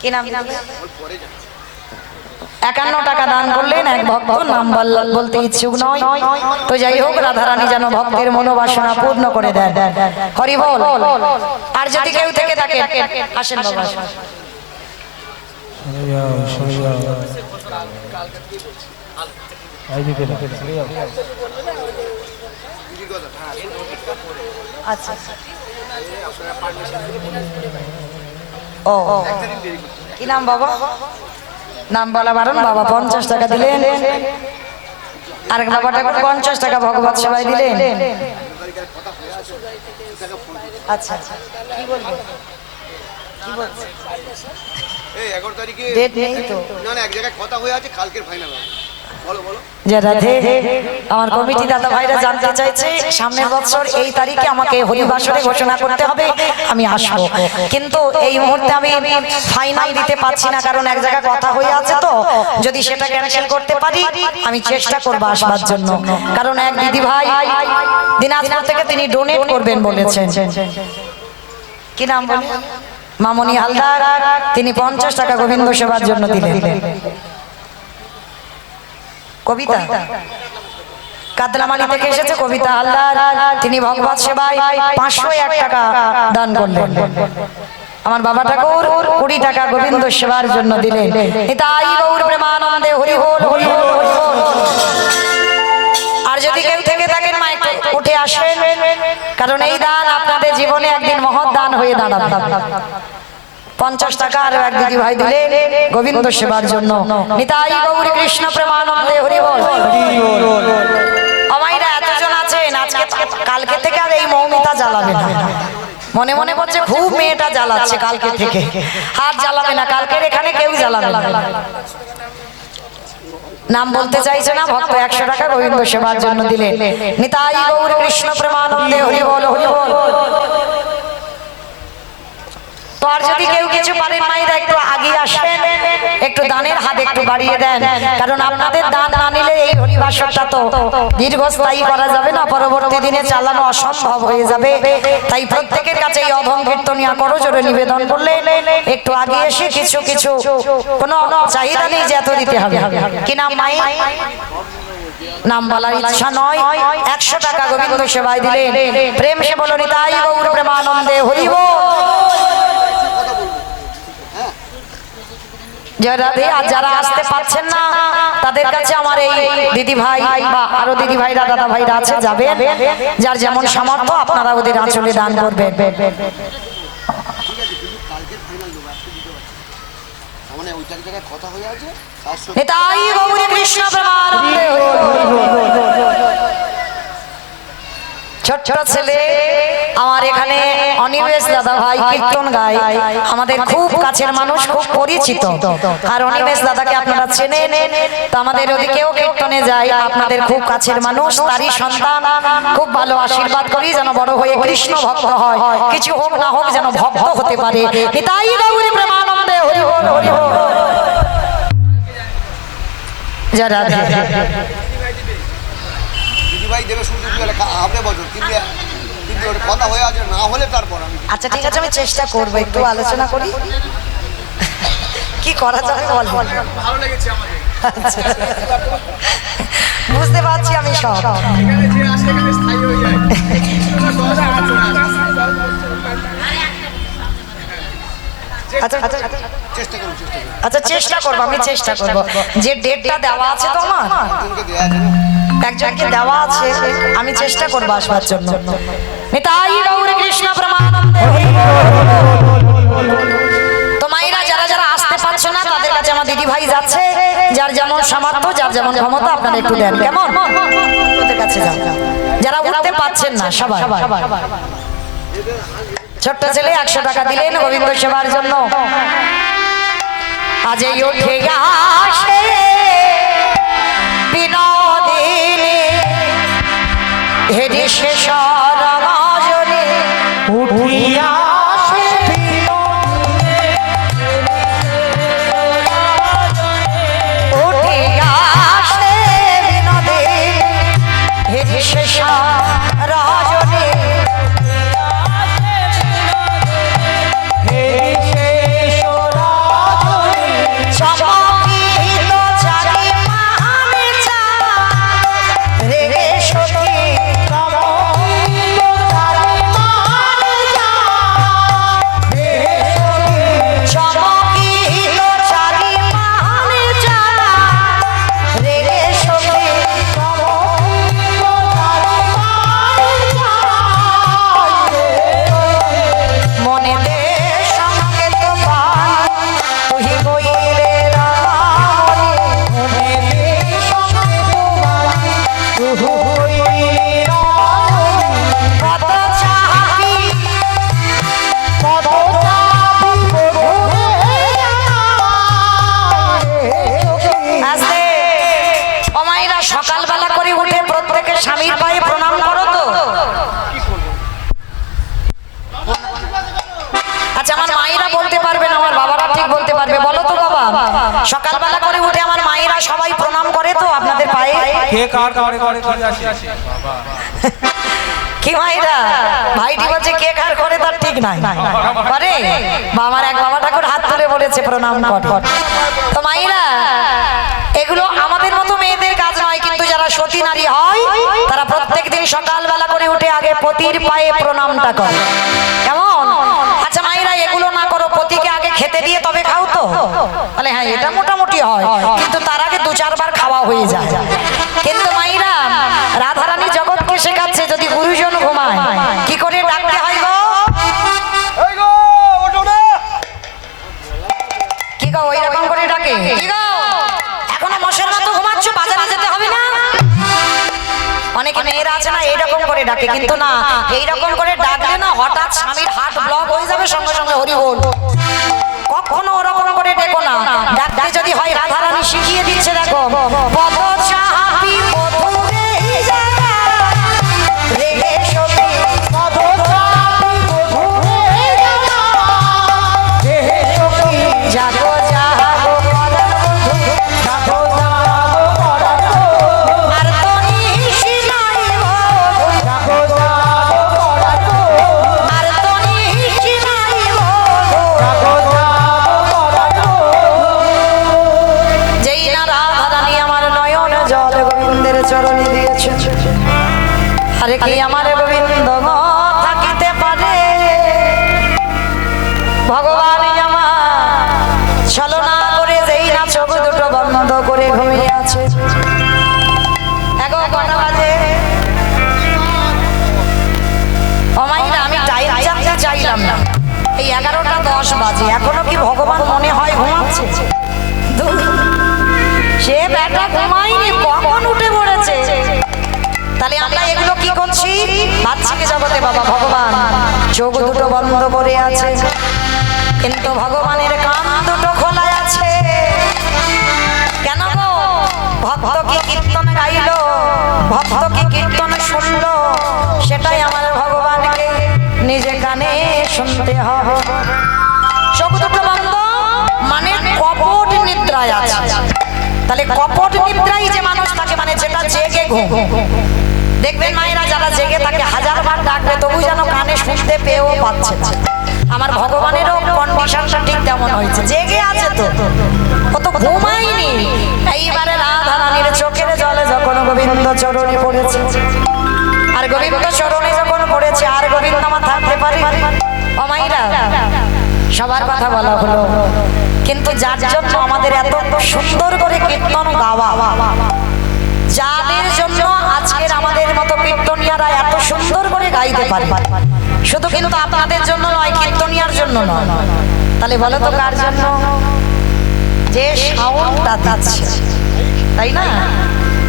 কি নাম? 51 টাকা দান করলেন এক ভক্ত, নাম বলতে ইচ্ছুক নয়। তো যাই হোক, রাধারানী যেন ভক্তের মনোবাসনা পূর্ণ করে দেন। হরি বল। আর যদি কেউ থেকে থাকে আসেন বাবা। আচ্ছা, ও কি নাম বাবা? নাম বলা বারণ। বাবা 50 টাকা দিলেন। আরেক বাবাটা 50 টাকা ভগবত সেবায় দিলেন। আচ্ছা, কি বলবেন? কি বলছেন? এই 11 তারিখে ডেট নেই তো? না না, এক জায়গায় কথা হয়ে আছে, কালকের ফাইনাল হবে। বলো বলো। জয় রাধে। আমার কমিটি দাদা ভাইরা জানতে চাইছে সামনের বছর এই তারিখে আমাকে হরিবাসরে ঘোষণা করতে হবে, আমি আসবো। কিন্তু এই মুহূর্তে আমি ফাইনাল দিতে পারছি না, কারণ এক জায়গায় কথা হয়ে আছে। তো যদি সেটা ক্যান্সেল করতে পারি আমি চেষ্টা করবো আসবার জন্য, কারণ এক দিদি ভাই দিনাজপুর থেকে তিনি ডোনেট করবেন বলেছেন। কি নাম বলে? মামনি হালদার। তিনি 50 টাকা গোবিন্দ সেবার জন্য দিলেন। কবিতা কাদলামালি থেকে এসেছে কবিতা হালদার, তিনি ভগবত সেবায় 501 টাকা দান করলেন। আমার বাবা ঠাকুর 20 টাকা গোবিন্দ সেবার জন্য দিলেন। নিতাই গৌর প্রেমানন্দে হরি বল, হরি বল, হরি বল। আর যদি কেউ থেকে থাকেন মা একটু উঠে আসেন, কারণ এই দান আপনাদের জীবনে একদিন মহৎ দান হয়ে দাঁড়াবে। 50 টাকা আর এক দিদি ভাই দিলে গোবিন্দ সেবার জন্য। নিতাই গৌর কৃষ্ণ প্রেমানন্দে হরি বল। আমাইরা এতজন আছেন, আজকে কালকে থেকে আর এই মৌমিতা জ্বালাবে না। মনে মনে বলছে খুব মেয়েটা জ্বালাচ্ছে কালকে থেকে, আর জ্বালাবে না। কালকের এখানে কেউ জ্বালাবে না। নাম বলতে চাইছে না, ভক্ত 100 টাকা গোবিন্দ সেবার জন্য দিলে। নিতাই গৌর কৃষ্ণ প্রেমানন্দে হরি বল, হরি বল। তো আর যদি কেউ কিছু পারেন মায়েরা একটু আগে আসেন, একটু দানের হাত একটু বাড়িয়ে দেন, কারণ আপনাদের দান না নিলে এই হরিবাসরটা তো দীর্ঘস্থায়ী করা যাবে না, পরবর্তী দিনে চালানো অসম্ভব হয়ে যাবে। তাই প্রত্যেকের কাছে এই অধম কীর্তনিয়া করো জোরে নিবেদন করলে একটু আগে এসে কিছু কিছু কোনো চাহিদা নেই যে এত দিতে হবে। কি নাম মাই? নাম বলার ইচ্ছা নয়। 100 টাকা গোবিন্দ সেবায় দিলেন। প্রেম সে বলো নিতাই গৌর প্রেমানন্দে হরি বল। জয় রাধে। আর যারা আসতে পারছেন না তাদের কাছে আমার এই দিদি ভাই বা আরো দিদি ভাইরা দাদা ভাইরা আছে যাবে, যার যেমন সামর্থ্য আপনারা ওদের আঁচলে দান করবেন। ঠিক আছে, কিন্তু কালকের ফাইনাল দেবো, আজকে দিতে পারছি না। মানে ওই জায়গায় কথা হয়ে আছে, তার সঙ্গে নিতাই গৌরী কৃষ্ণ প্রেমানন্দে। ছোট্ট ছেলে আমার এখানে অনিমেষ দাদা ভাই কীর্তন গায়, আমাদের খুব কাছের মানুষ, খুব পরিচিত। আর অনিমেষ দাদাকে আপনারা চেনেন, তো আমাদের ওদিকেও কীর্তনে যায়, আপনাদের খুব কাছের মানুষ, তারই সন্তান। খুব ভালো আশীর্বাদ করি যেন বড় হয়ে কৃষ্ণ ভক্ত হয়, কিছু হোক না হোক যেন ভক্ত হতে পারে। নিতাই গৌরী প্রেমানন্দে হরি বল হরি বল। জয় রাধে। দিদিভাই দেবে সুযোগ দিলে হবে বছর, কিন্তু কিন্তু ওর কথা হয়ে আছে, না হলে তারপর আমি আচ্ছা ঠিক আছে, আমি চেষ্টা করবো, একটু আলোচনা করি কি করা যাবে বল। ভালো লেগেছে আমাদের। আচ্ছা, বুঝতে পারছি আমি সব। এখানে যে আসে এখানে স্থায়ী হয়ে যায়। আচ্ছা আচ্ছা চেষ্টা করুন, চেষ্টা করুন। আচ্ছা চেষ্টা করবো, আমি চেষ্টা করবো। যে ডেটটা দেওয়া আছে তো আমার, একজনকে দেয়া আছে না? একজনকে দেওয়া আছে, আমি চেষ্টা করবো আসবার জন্য। নিতাই গৌরী কৃষ্ণ প্রেমানন্দে। তো মায়েরা যারা যারা আসতে পারছো না তাদের কাছে আমার দিদি ভাই যাচ্ছে, যার যেমন সামর্থ্য যার যেমন ক্ষমতা আপনারা একটু দেন, কেমন? ওদের কাছে যাও, যারা উঠতে পারছেন না সবাই। ছোট্ট ছেলে 100 টাকা দিলেন গোবিন্দ সেবার জন্য। আজ এই উঠে আসে বিনোদিনী হেরি শেষ রজনী, উঠিয়া আসে উঠে আসে বিনোদিনী হেরি শেষ রজনী। চমকিত জাগি মাহানে চাঁদ, রে সখী চমকিত জাগি মাহানে চাঁদ, রে সখী মনে দে সঙ্গে তো পান তুই বইলে রামনি, কত চাবি আস্তে। ও মায়েরা সকালবেলা করে উঠে প্রত্যেকে স্বামীর পায়ে প্রণাম করো তো। আচ্ছা আমার মায়েরা বলতে পারবে না, আমার বাবারা ঠিক বলতে পারবে, বলো তো বাবা। সকালবেলা করে উঠে আমার মায়েরা সবাই প্রণাম করে তো আপনাদের পায়ে? কে কার কারে করে কি আসে কি মায়েরা? ভাইটি বলছে কে কার করে তার ঠিক নাই, করে বা আমার এক বাবা ঠাকুর হাত তুলে বলেছে প্রণাম কর। তো মায়েরা এগুলো আমাদের মতো মেয়েদের কাজ নয়, কিন্তু যারা সতী নারী হয় তারা প্রত্যেকদিন সকালবেলা করে উঠে আগে পতির পায়ে প্রণামটা করে, কেমন? আচ্ছা মায়েরা এগুলো না করো, পতিকে আগে খেতে দিয়ে তবে খাও তো? বলে হ্যাঁ এটা মোটামুটি হয়, কিন্তু তার আগে 2-4 বার খাওয়া হয়ে যায়। কিন্তু মায়েরা রাধারানী জগৎকে শেখাচ্ছে যদি গুরুজন ঘুমায় কি করে ডাকতে হয় গো? এই গো ওঠো না। কি গো ওই রকম করে ডাকে? কি গো এখনো মশের মতো ঘুমাচ্ছ, বাজারে যেতে হবে না? অনেকে মেয়েরা আছে না এইরকম করে ডাকে, কিন্তু না, এইরকম করে ডাকলে না হঠাৎ স্বামীর হার্ট ব্লক হয়ে যাবে, সঙ্গে সঙ্গে হরি বল। কখনো ওরকম করে ডেকো না। ডাকতে যদি হয় রাধারানী শিখিয়ে দিচ্ছে, দেখো পদ চাপি মধুরে জাগা, রে সখী জাগো জাগো আর তো নিশি নাই গো, আর তো নিশি নাই গো। যেই না রাধারানী আমার নয়ন জল গোবিন্দের চরণে দিয়েছে, আরে কি আমার গোবিন্দ গো থাকিতে পারে? ভগবান আমার ছলনা করে যেই না চোখ দুটো বন্ধ করে ঘুমিয়ে আছে, এই 11:10 বাজে এখনো কি ভগবান মনে হয় ঘুমাচ্ছে? ধুর, সে বেটা ঘুমায়নি, কখন উঠে পড়েছে। তাহলে আমরা এগুলো কি করছি? ভাবছি কি জগতে বাবা ভগবান চোখ দুটো বন্ধ করে আছে, কিন্তু ভগবানের কান দুটো খোলা আছে। কেন গো? ভক্ত কি কীর্তন গাইলো, ভক্ত কি কীর্তন শুনলো, সেটাই আমার ভগবানকে নিজে কানে শুনতে হবে। চোখ দুটো বন্ধ মানে কপট নিদ্রায় আছে। তাহলে কপট নিদ্রায় যে মানুষ থাকে মানে যেটা জেগে ঘুম। দেখবেন মায়েরা যারা জেগে থাকে 1000বার ডাকবে তবু যেন কানে শুনতে পেয়েও পাচ্ছে না। আমার ভগবানেরও কন্ডিশনটা ঠিক তেমন হয়েছে, জেগে আছে তো, ও তো ঘুমায়নি। এইবারে রাধা রানীর চোখের জলে যখন গোবিন্দ চরণে পড়েছে, আর গোবিন্দ চরণে যখন পড়েছে আর গোবিন্দ আমার থাকতে পারে? ও মাইরা, সবার কথা বলা হলো, কিন্তু যার জন্য আমাদের এত সুন্দর করে কীর্তন গাওয়া, যাদের জন্য আজকের আমাদের মতো কীর্তনিয়ারা এত সুন্দর করে গাইতে পারে, শুধু কিন্তু আপনাদের জন্য নয়, কীর্তনিয়ার জন্য নয়। তাহলে বলো তো কার জন্য? যে সাউন্ডটা দিচ্ছে, তাই না?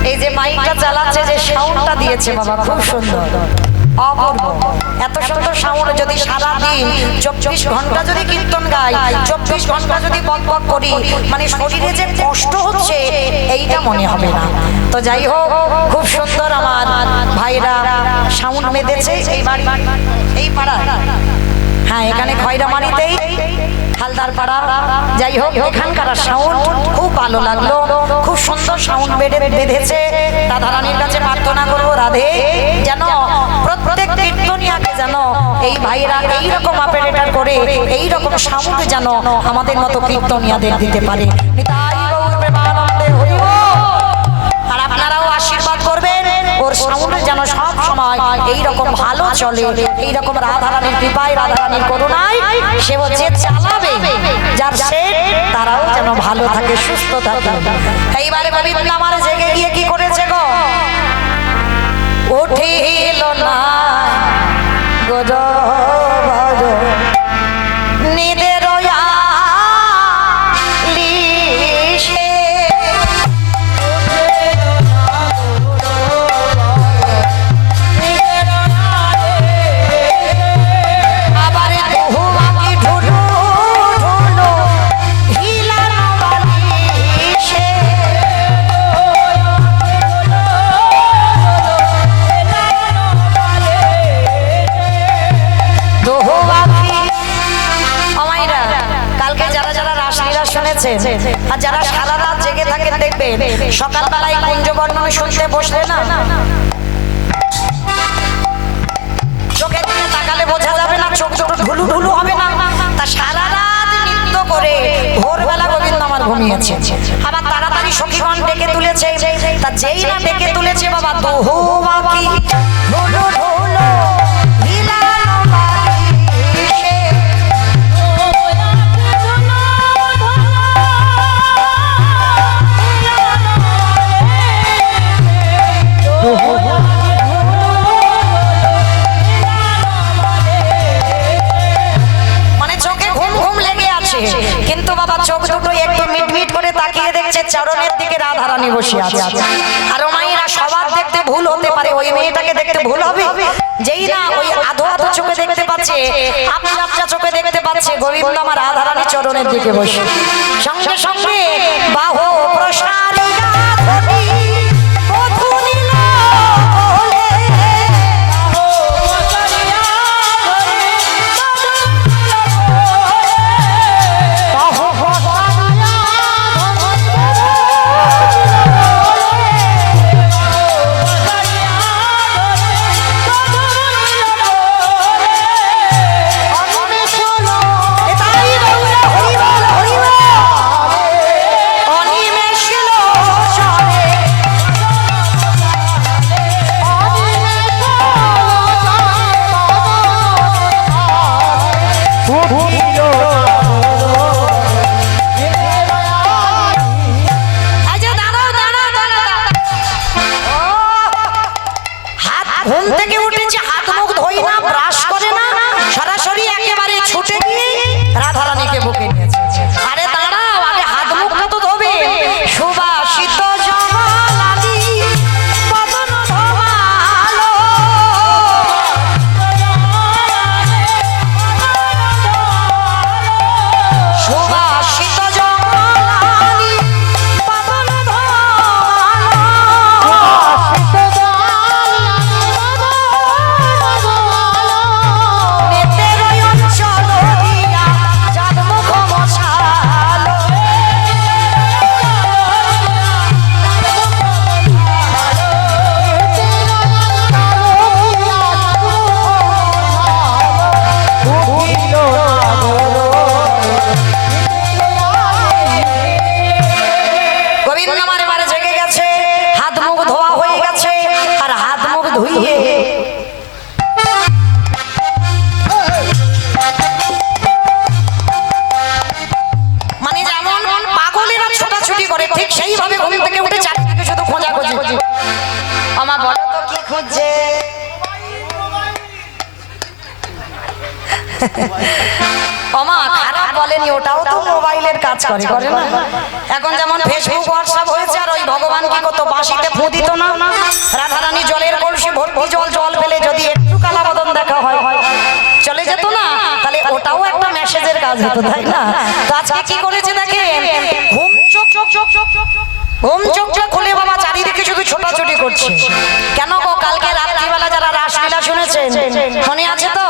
এই যে মাইকটা চালাচ্ছে, যে সাউন্ডটা দিয়েছে বাবা, খুব সুন্দর, অপূর্ব। এত সুন্দর সাউন্ড যদি সারা দিন 24 ঘন্টা যদি কীর্তন গাই, 24 ঘন্টা যদি বক বক করি, মানে শরীরে যে কষ্ট হচ্ছে এইটা মনে হবে না। তো যাই হোক, খুব সুন্দর আমার ভাইরা সাউন্ড মেদেছে এই বাড়ি, এই পাড়া, হ্যাঁ এখানে খয়রামারিতেই হালদার পাড়া। যাই হোক, এখানকার সাউন্ড খুব ভালো লাগলো, খুব সুন্দর সাউন্ড বেঁধেছে। রাধারানীর কাছে প্রার্থনা করবো, রাধে যেন প্রত্যেক কীর্তনিয়াকে যেন এই ভাইরা এইরকম অপারেটর করে এইরকম সাউন্ড যেন আমাদের মতো কীর্তনিয়াদের দিতে পারে। আর আপনারাও আশীর্বাদ করবেন, ওর সাউন্ড যেন সব সময় এইরকম ভালো চলে, এইরকম রাধারানীর কৃপায়, রাধারানীর করুণায় সে যে চালাবে, যার সে তারাও যেন ভালো থাকে, সুস্থ থাকে। এইবারে গোবিন্দ আমার জেগে গিয়ে কি করেছে গো? উঠিল না গজ নিদের আর যারা সারা রাত জেগে থাকেন দেখবেন সকালবেলায় কুঞ্জ বর্ণন শুনতে বসলে না, চোখের দিকে তাকালে বোঝা যাবে না, চোখ ছোট ঢুলু ঢুলু হবে না। তা সারা রাত নৃত্য করে ভোরবেলা গোবিন্দ আমার ঘুমিয়েছে, আবার তাড়াতাড়ি সখীগণ ডেকে তুলেছে। তা যেই না ডেকে তুলেছে বাবা, দোহো বাকি ঢুলু ঢুলু চোখ দুটো একটু মিটমিট করে তাকিয়ে দেখছে চরণের দিকে রাধারানী বসে আছে। আর ও মায়েরা সবার দেখতে ভুল হতে পারে, ওই মেয়েটাকে দেখতে ভুল হবে। যেই না ওই আধো আধো চোখে দেখতে পাচ্ছে, আপনা আপনা চোখে দেখতে পাচ্ছে গোবিন্দ আমার রাধারানী চরণের দিকে বসে, সঙ্গে সঙ্গে বাহু প্রসারী অনিমেষ ঘুম থেকে উঠেছে, হাত মুখ ধোয় না, ব্রাশ করে না, সরাসরি একেবারে ছুটে গিয়ে রাধারানীকে বুকে নিয়েছে। আরে দাঁড়াও, আগে হাত মুখটা তো ধোবে। সুবাসিত জমালালি বদন ধোয়ালো, সুবাসিত জমালালি বদন নেতের অঞ্চল দিয়া যার মুখ মশালো। গোবিন্দ মারে মারে জেগে গেছে, হাত মুখ ধোয়া হয়ে গেছে, আর হাত মুখ ধুইয়ে মানে যেমন পাগলেরা ছোটাছুটি করে ঠিক সেইভাবে ঘুম থেকে উঠে চারদিকে শুধু খোঁজাখুঁজি। আমার বলো তো কি খুঁজছে? ওমা খারাপ বলেনি, ওটাও তো মোবাইলের কাজ করে, করে না? এখন যেমন ফেসবুক হোয়াটসঅ্যাপ হয়েছে, আর ওই ভগবান কি করতো, বাঁশিতে ফু দিত না? রাধারানী জলের কলসি ভর্তি জল পেলে যদি একটু কালাবদন দেখা হয় চলে যেত না? তাহলে ওটাও একটা মেসেজের কাজ হতো, তাই না? তো আজকে কি করেছে দেখেন, ঘুম চোখ খুলে বাবা চারিদিকে শুধু ছোটাছুটি করছে। কেন গো, কালকে রাত্রিবেলা যারা রাসলীলা শুনেছেন মনে আছে তো?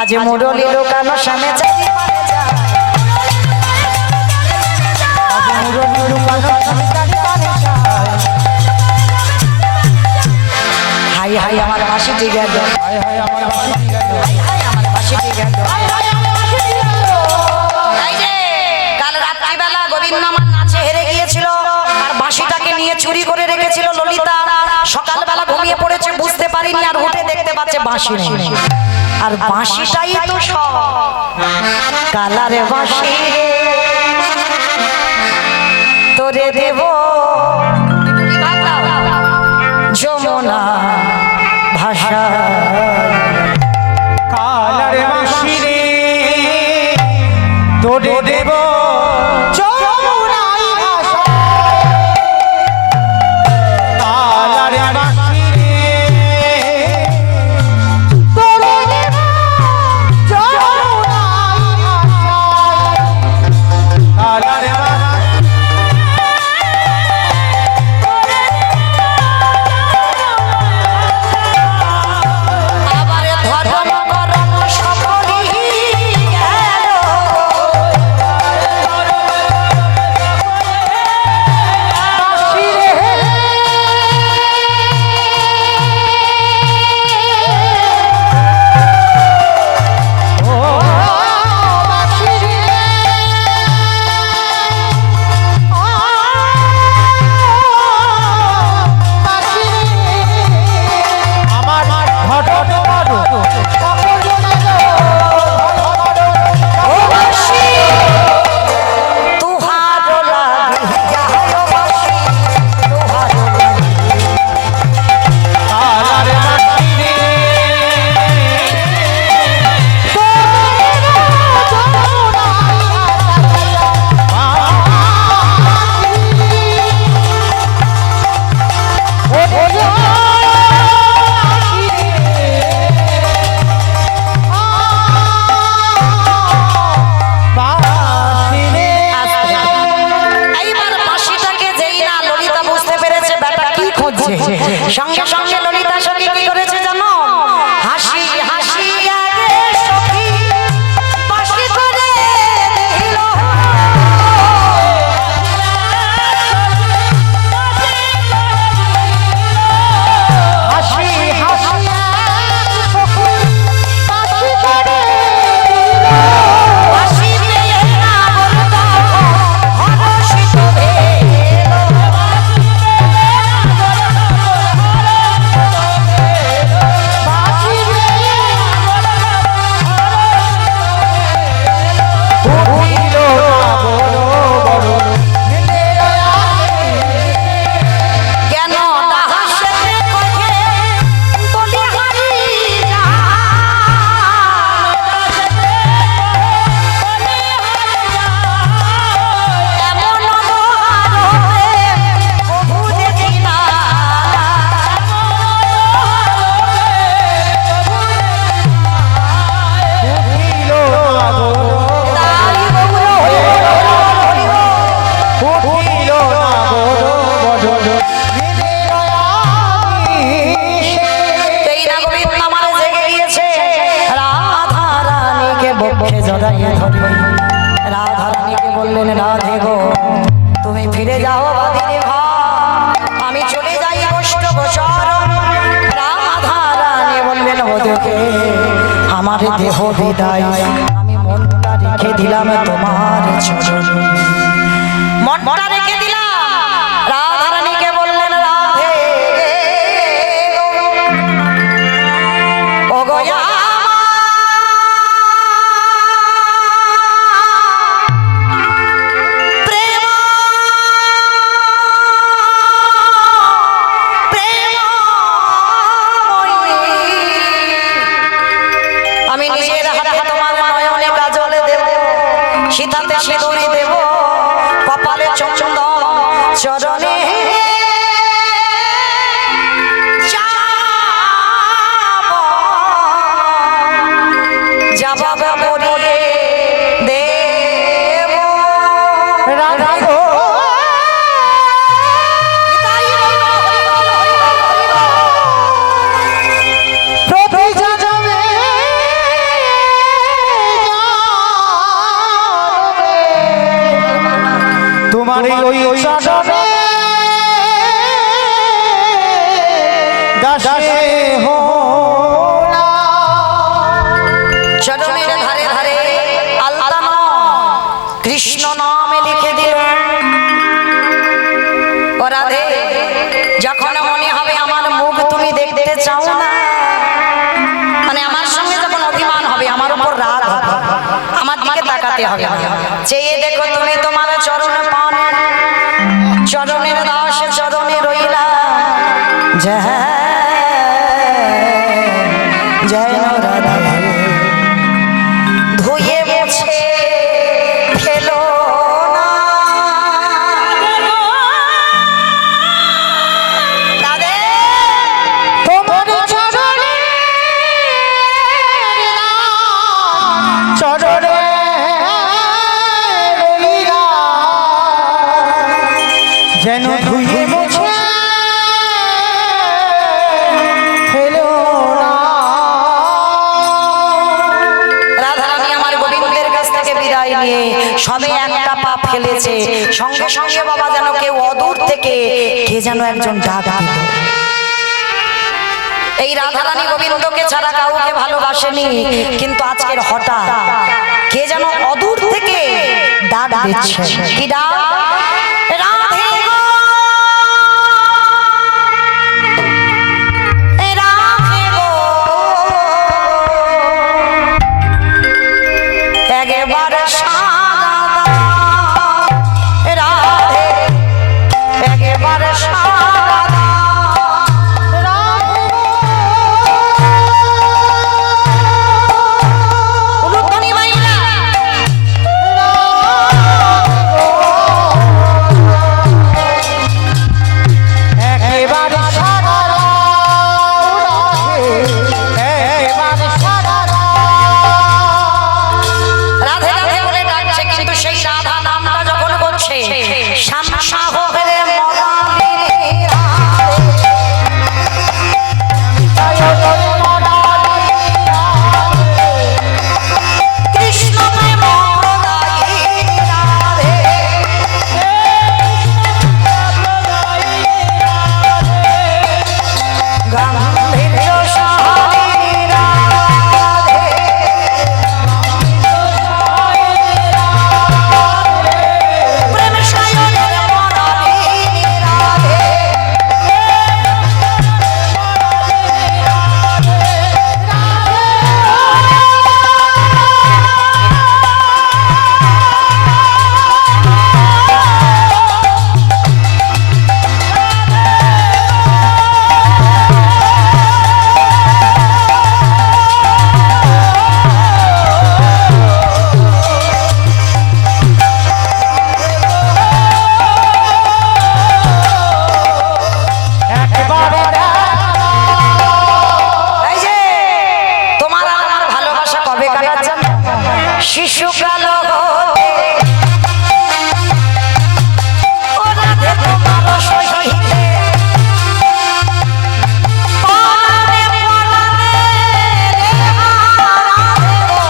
আজ মুরলি লোকানো সামনে চারি পারে যায়, আজ মুরলি লোকানো সামনে চারি পারে যায়। হাই হাই আমার বাঁশিটি গেল, হাই হাই আমার বাঁশিটি গেল, হাই হাই আমার বাঁশিটি গেল, হাই হাই আমার বাঁশিটি গেল। এই যে কাল রাত্রিবেলা গোবিন্দ আমার নাচে হেরে গিয়েছিল, আর বাঁশিটাকে নিয়ে চুরি করে রেখেছিল ললিতা। সকালবেলা ঘুমিয়ে পড়েছে, বুঝতে পারিনি, আর উঠে দেখতে পাচ্ছে বাঁশি নেই। আর বাঁশিটাই তো সব, কালারে বাঁশি তোরে দেব যমুনা ভাষা, কালার বাঁশি রে তোরে দেব যমুনাই ভাষা, কালার বাঁশি রে তোরে দেব যমুনাই ভাষা। কালার বাঁশি আবার ধর্ম করম সকলই গেল, বাঁশি রে ও বাঁশি রে বাঁশি রে আমার ঘটক বাড়ো ও বাঁশি তুহারো লাগে যাও বাঁশি তুহারো লাগে, কালার বাঁশি রে বাঁশি রে এইবার বাঁশিটাকে যেই না ললিতা বুঝতে পেরেছে ব্যাটা কি খুঁজছে, সঙ্গে সঙ্গে ললিতা সখী কি করেছে জানো? হাসি হাসি আগে সখী বাঁশি করে দিল, হাসি হাসি সখী বাঁশি করে দিল, বাঁশি পেয়ে না বলতো হরষিত এলো, বাঁশি পেয়ে না বলতো হরষিত এলো। জড়াইয়ে ধরে রাধা রানীকে বললেন, রাধে গো তুমি ফিরে যাও বাদিনী ঘর, আমি চলে যাই কষ্ট গোচর। রাধা রানী বললেন, ও দেখে আমার দেহ বিদায়, আমি মনটা রেখে দিলাম তোমার চরণে, মনটা রেখে দিলাম। রাধা রানীকে বললেন, রাধে ও গো প্রেম আমি নিজের হাতে তোমার নয়নে কাজল দেব, সীতাতে সিঁদুরি দেব, কপালে চন্দন, চরণে যাব করিয়ে দেব। রাধা গো প্রতি জনমে তোমার ওই চরণে দাসে হোলা। চরণের ধারে ধারে আল্লাহ নাম, কৃষ্ণ নামে লিখে দিলেন। ও রাধে, যখন মনে হবে আমার মুখ তুমি দেখতে চাও না, মানে আমার সঙ্গে যখন অভিমান হবে, আমার উপর রাগ হবে, আমার দিকে তাকাতে হবে, চেয়ে দেখো তুমি তোমার চরণ পান, চরণের দাস চরণে রইলা, জয় জয় রাধে। ধুয়ে মুছে ফেলো না রাধে, তোমার চরণে চরণে রইলা, যেন ধুয়ে মুছে ফেলো না। রাধা রানী আমার গোবিন্দের কাছ থেকে বিদায় নিয়ে সবে একটা পা ফেলেছে, সঙ্গে সঙ্গে বাবা যেন কেউ অদূর থেকে কে যেন একজন ডাক দিল। এই রাধা রানী গোবিন্দকে ছাড়া কাউকে ভালোবাসেনি, কিন্তু আজকের হঠাৎ কে যেন অদূর থেকে ডাক দিচ্ছে। কি ডাক? রাধে গো, রাধে গো, একবার সারা দাও, রাধে একবার সারা দাও। উলুধ্বনি মাইরা একেবারে সারা রাধে, একেবারে সারা রাধে রাধে বলে ডাকছে, কিন্তু সেই রাধা নামটা যখন করছে, শ্যামা হোরে মরালি কৃষ্ণ প্রেম রাধে, গাম্ভীর্য সাহারি রাধে, প্রেম সায়নের মরালি রাধে। একেবারে এই যে তোমার আর আমার ভালোবাসা কবে কাটার জানো? শিশুকাল হতে ও রাধে তোমার সহিতে পরাণে পরাণে রে রাধে গো,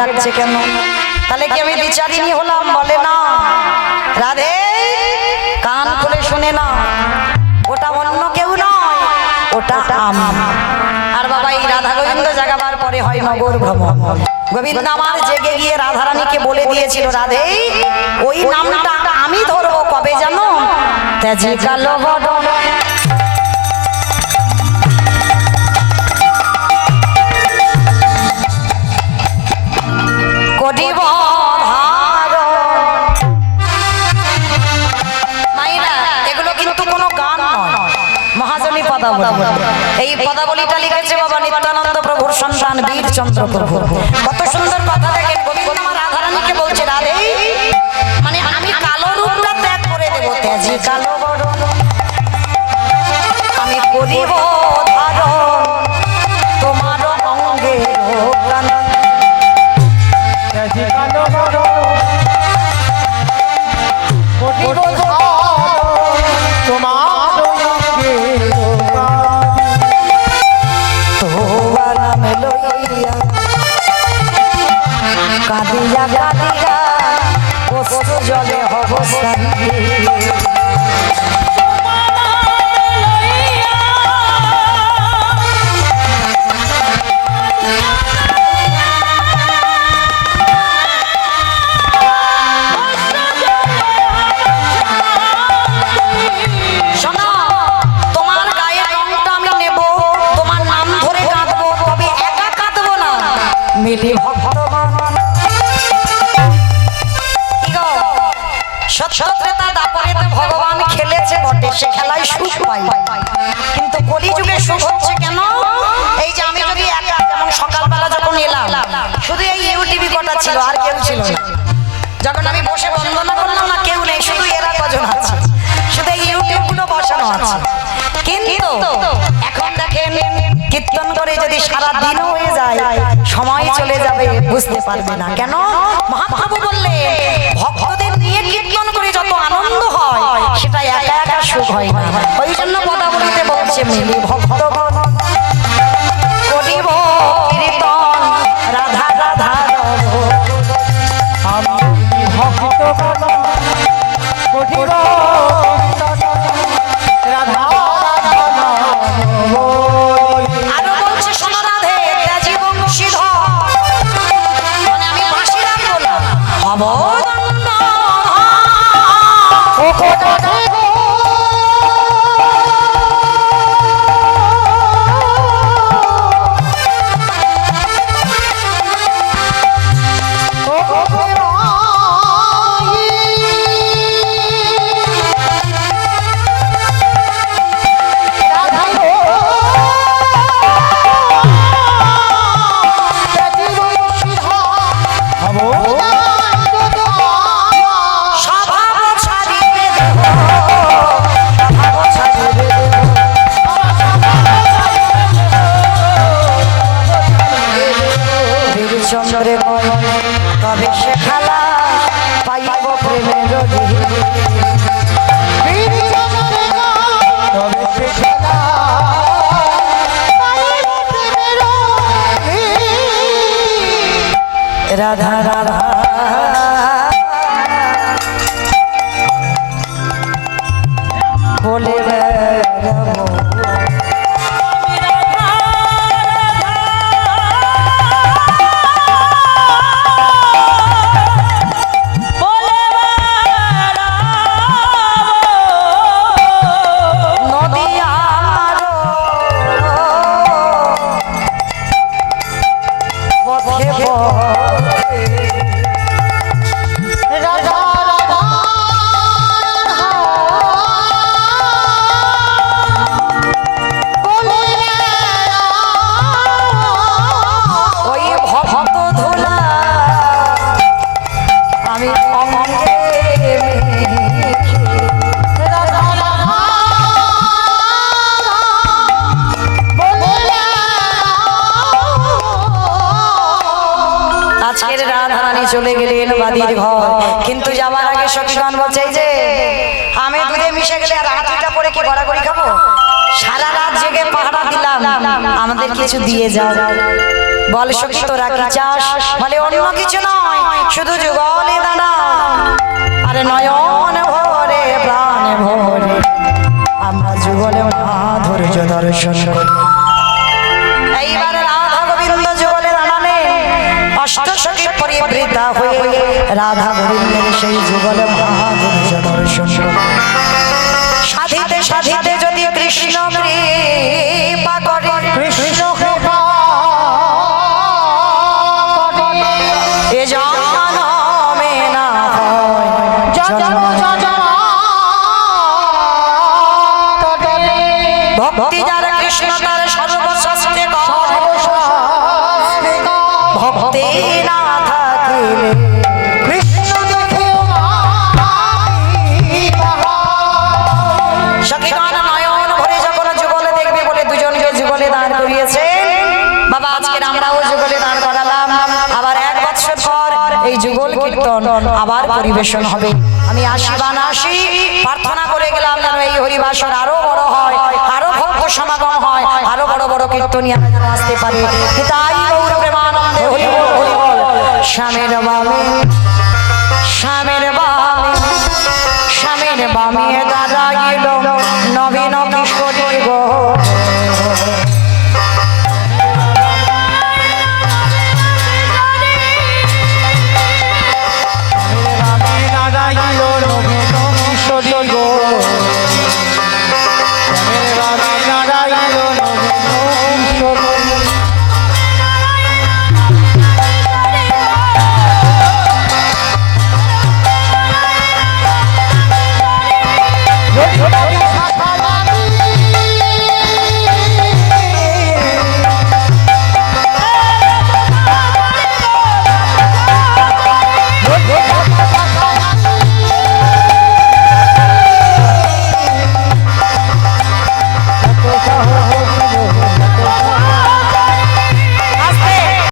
ডাকছে কেন? তাহলে কি আমি বিচারিনী হলাম? বলে না, রাধে কান খুলে শুনে না, ওটা অন্য কেউ নয়, ওটা আমি। আর বাবা এই রাধা গোবিন্দ জাগাবার পরে হয় নগর ভ্রমণ। গোবিন্দ আমার জেগে গিয়ে রাধারানীকে বলে দিয়েছিল, রাধে ওই নামটা আমি ধরবো কবে জানো? তেজি কালো বদন করিব মাইরা। এগুলো কিন্তু কোনো গান নয়, মহাজনী পদাবলী। এই পদাবলীটা লিখেছে বাবা নিত্যানন্দ প্রভুর সন্তান বীরচন্দ্র প্রভু। কত সুন্দর কথা দেখেন। গোবিন্দ আমার রাধারানীকে বলছে, রাধে মানে আমি কালো রূপটা ত্যাগ করে দেবো, তেজি কালো বরণ আমি করিব ধারণ তোমার অঙ্গে প্রাণ। তেজি কালো বরণ করিব ধারণ তোমার অঙ্গে তোমার নাম লইয়া কাঁদিয়া কাঁদিয়া অশ্রু জলে হব শান্তি। শোনো, তোমার গায়ের রংটা আমি নেব, তোমার নাম ধরে কাঁদবো, তবে একা কাঁদবো না, মিলি ভক্তগণ। কি গো, সত্যত্রেতা দাপরেতে ভগবান খেলেছে বটে, সে খেলায় সুখ পাই, কিন্তু কলিযুগে সুখ হচ্ছে কেন? এই যে আমি যদি একা, যেমন সকালবেলা যখন এলাম, শুধু এই ইউটিভি কটা ছিল, আর কেউ ছিল না। যখন আমি বসে বন্দনা করলাম না, কেউ নেই, শুধু এরা কজন আছে, শুধু এই ইউটিউব গুলো বসানো আছে। কিন্তু এখন দেখেন, কীর্তন করে যদি সারা দিন হয়ে যায়, সময় চলে যাবে, বুঝতে পারবে না। কেন? মহাপ্রভু বললে ভক্তদের নিয়ে কীর্তন করে যত আনন্দ হয়, সেটা একা একা সুখ হয় না। ওই জন্য পদাবলীতে বলছে, মিলি ভক্তগণ করিব কীর্তন রাধা রাধা রব। আমি ভক্তগণ করিব রাধা আরো বলছে, শোনো রাধে তেজি বংশীধর, মানে আমি বাঁশি রাখবো না, হব স্বভাব ছাড়িবে দেব, স্বভাব ছাড়িবে দেব, বীরচন্দ্রে কয় তবে সে খেলা পাইব প্রেমের অধিক। তবে সে খেলা রাধা রাধা বলে বেড়াবো। নদিয়ার পথে পথে রাধা রাধা ওই ভক্ত ধুলা আমি অঙ্গে মেখে, আজকের রাধারানী চলে গেলেন বাদির ঘর, কিন্তু যাবার আগে সখীগণ বলছে, এই যে আমি দুধে মিশে গেলে আর হাতিটা পরে কি গড়াগড়ি খাবো? সারা রাত জেগে পাহারা দিলাম, আমাদের কিছু দিয়ে যাও। বল সখী তোরা কি চাস? বলে অন্য কিছু নয়, শুধু যুগলে দাঁড়া। আরে নয়ন ভরে প্রাণ ভরে আমরা যুগলে মাধুর্য দর্শন করি। এইবার রাধা গোবিন্দ যুগলে দাঁড়ালেন, অষ্ট সখী পরিবৃতা হয়ে রাধা গোবিন্দের সেই যুগলে মাধুর্য দর্শন করি। সাধিতে সাধিতে যদি কৃষ্ণ কৃপা করে, কৃষ্ণ কৃপা এ জনমে না হয় জন্ম। ভক্তি যার কৃষ্ণ তার সর্বশ্রেষ্ঠ ভক্তি না থাকিলে কৃষ্ণ দেখে সখীগণ নয়ন ভরে যখন যুগলে দেখবে বলে দুজনকে যুগলে দাঁড় করিয়েছে। বাবা আজকের আমরাও যুগলে দাঁড় করালাম, আবার 1 বছর পর এই যুগল কীর্তন আবার পরিবেশন হবে। আমি আসি বা না আসি প্রার্থনা করে গেলাম যেন এই হরিবাসর আরো বড় হয়, আরো ভক্ত সমাগম হয়, আরো বড় বড় কীর্তনিয়া যেন আসতে পারে। তাই গৌর প্রেমানন্দে হরি বল হরি বল। স্বামীর বামে স্বামীর বামে স্বামীর বামে দাঁড়াই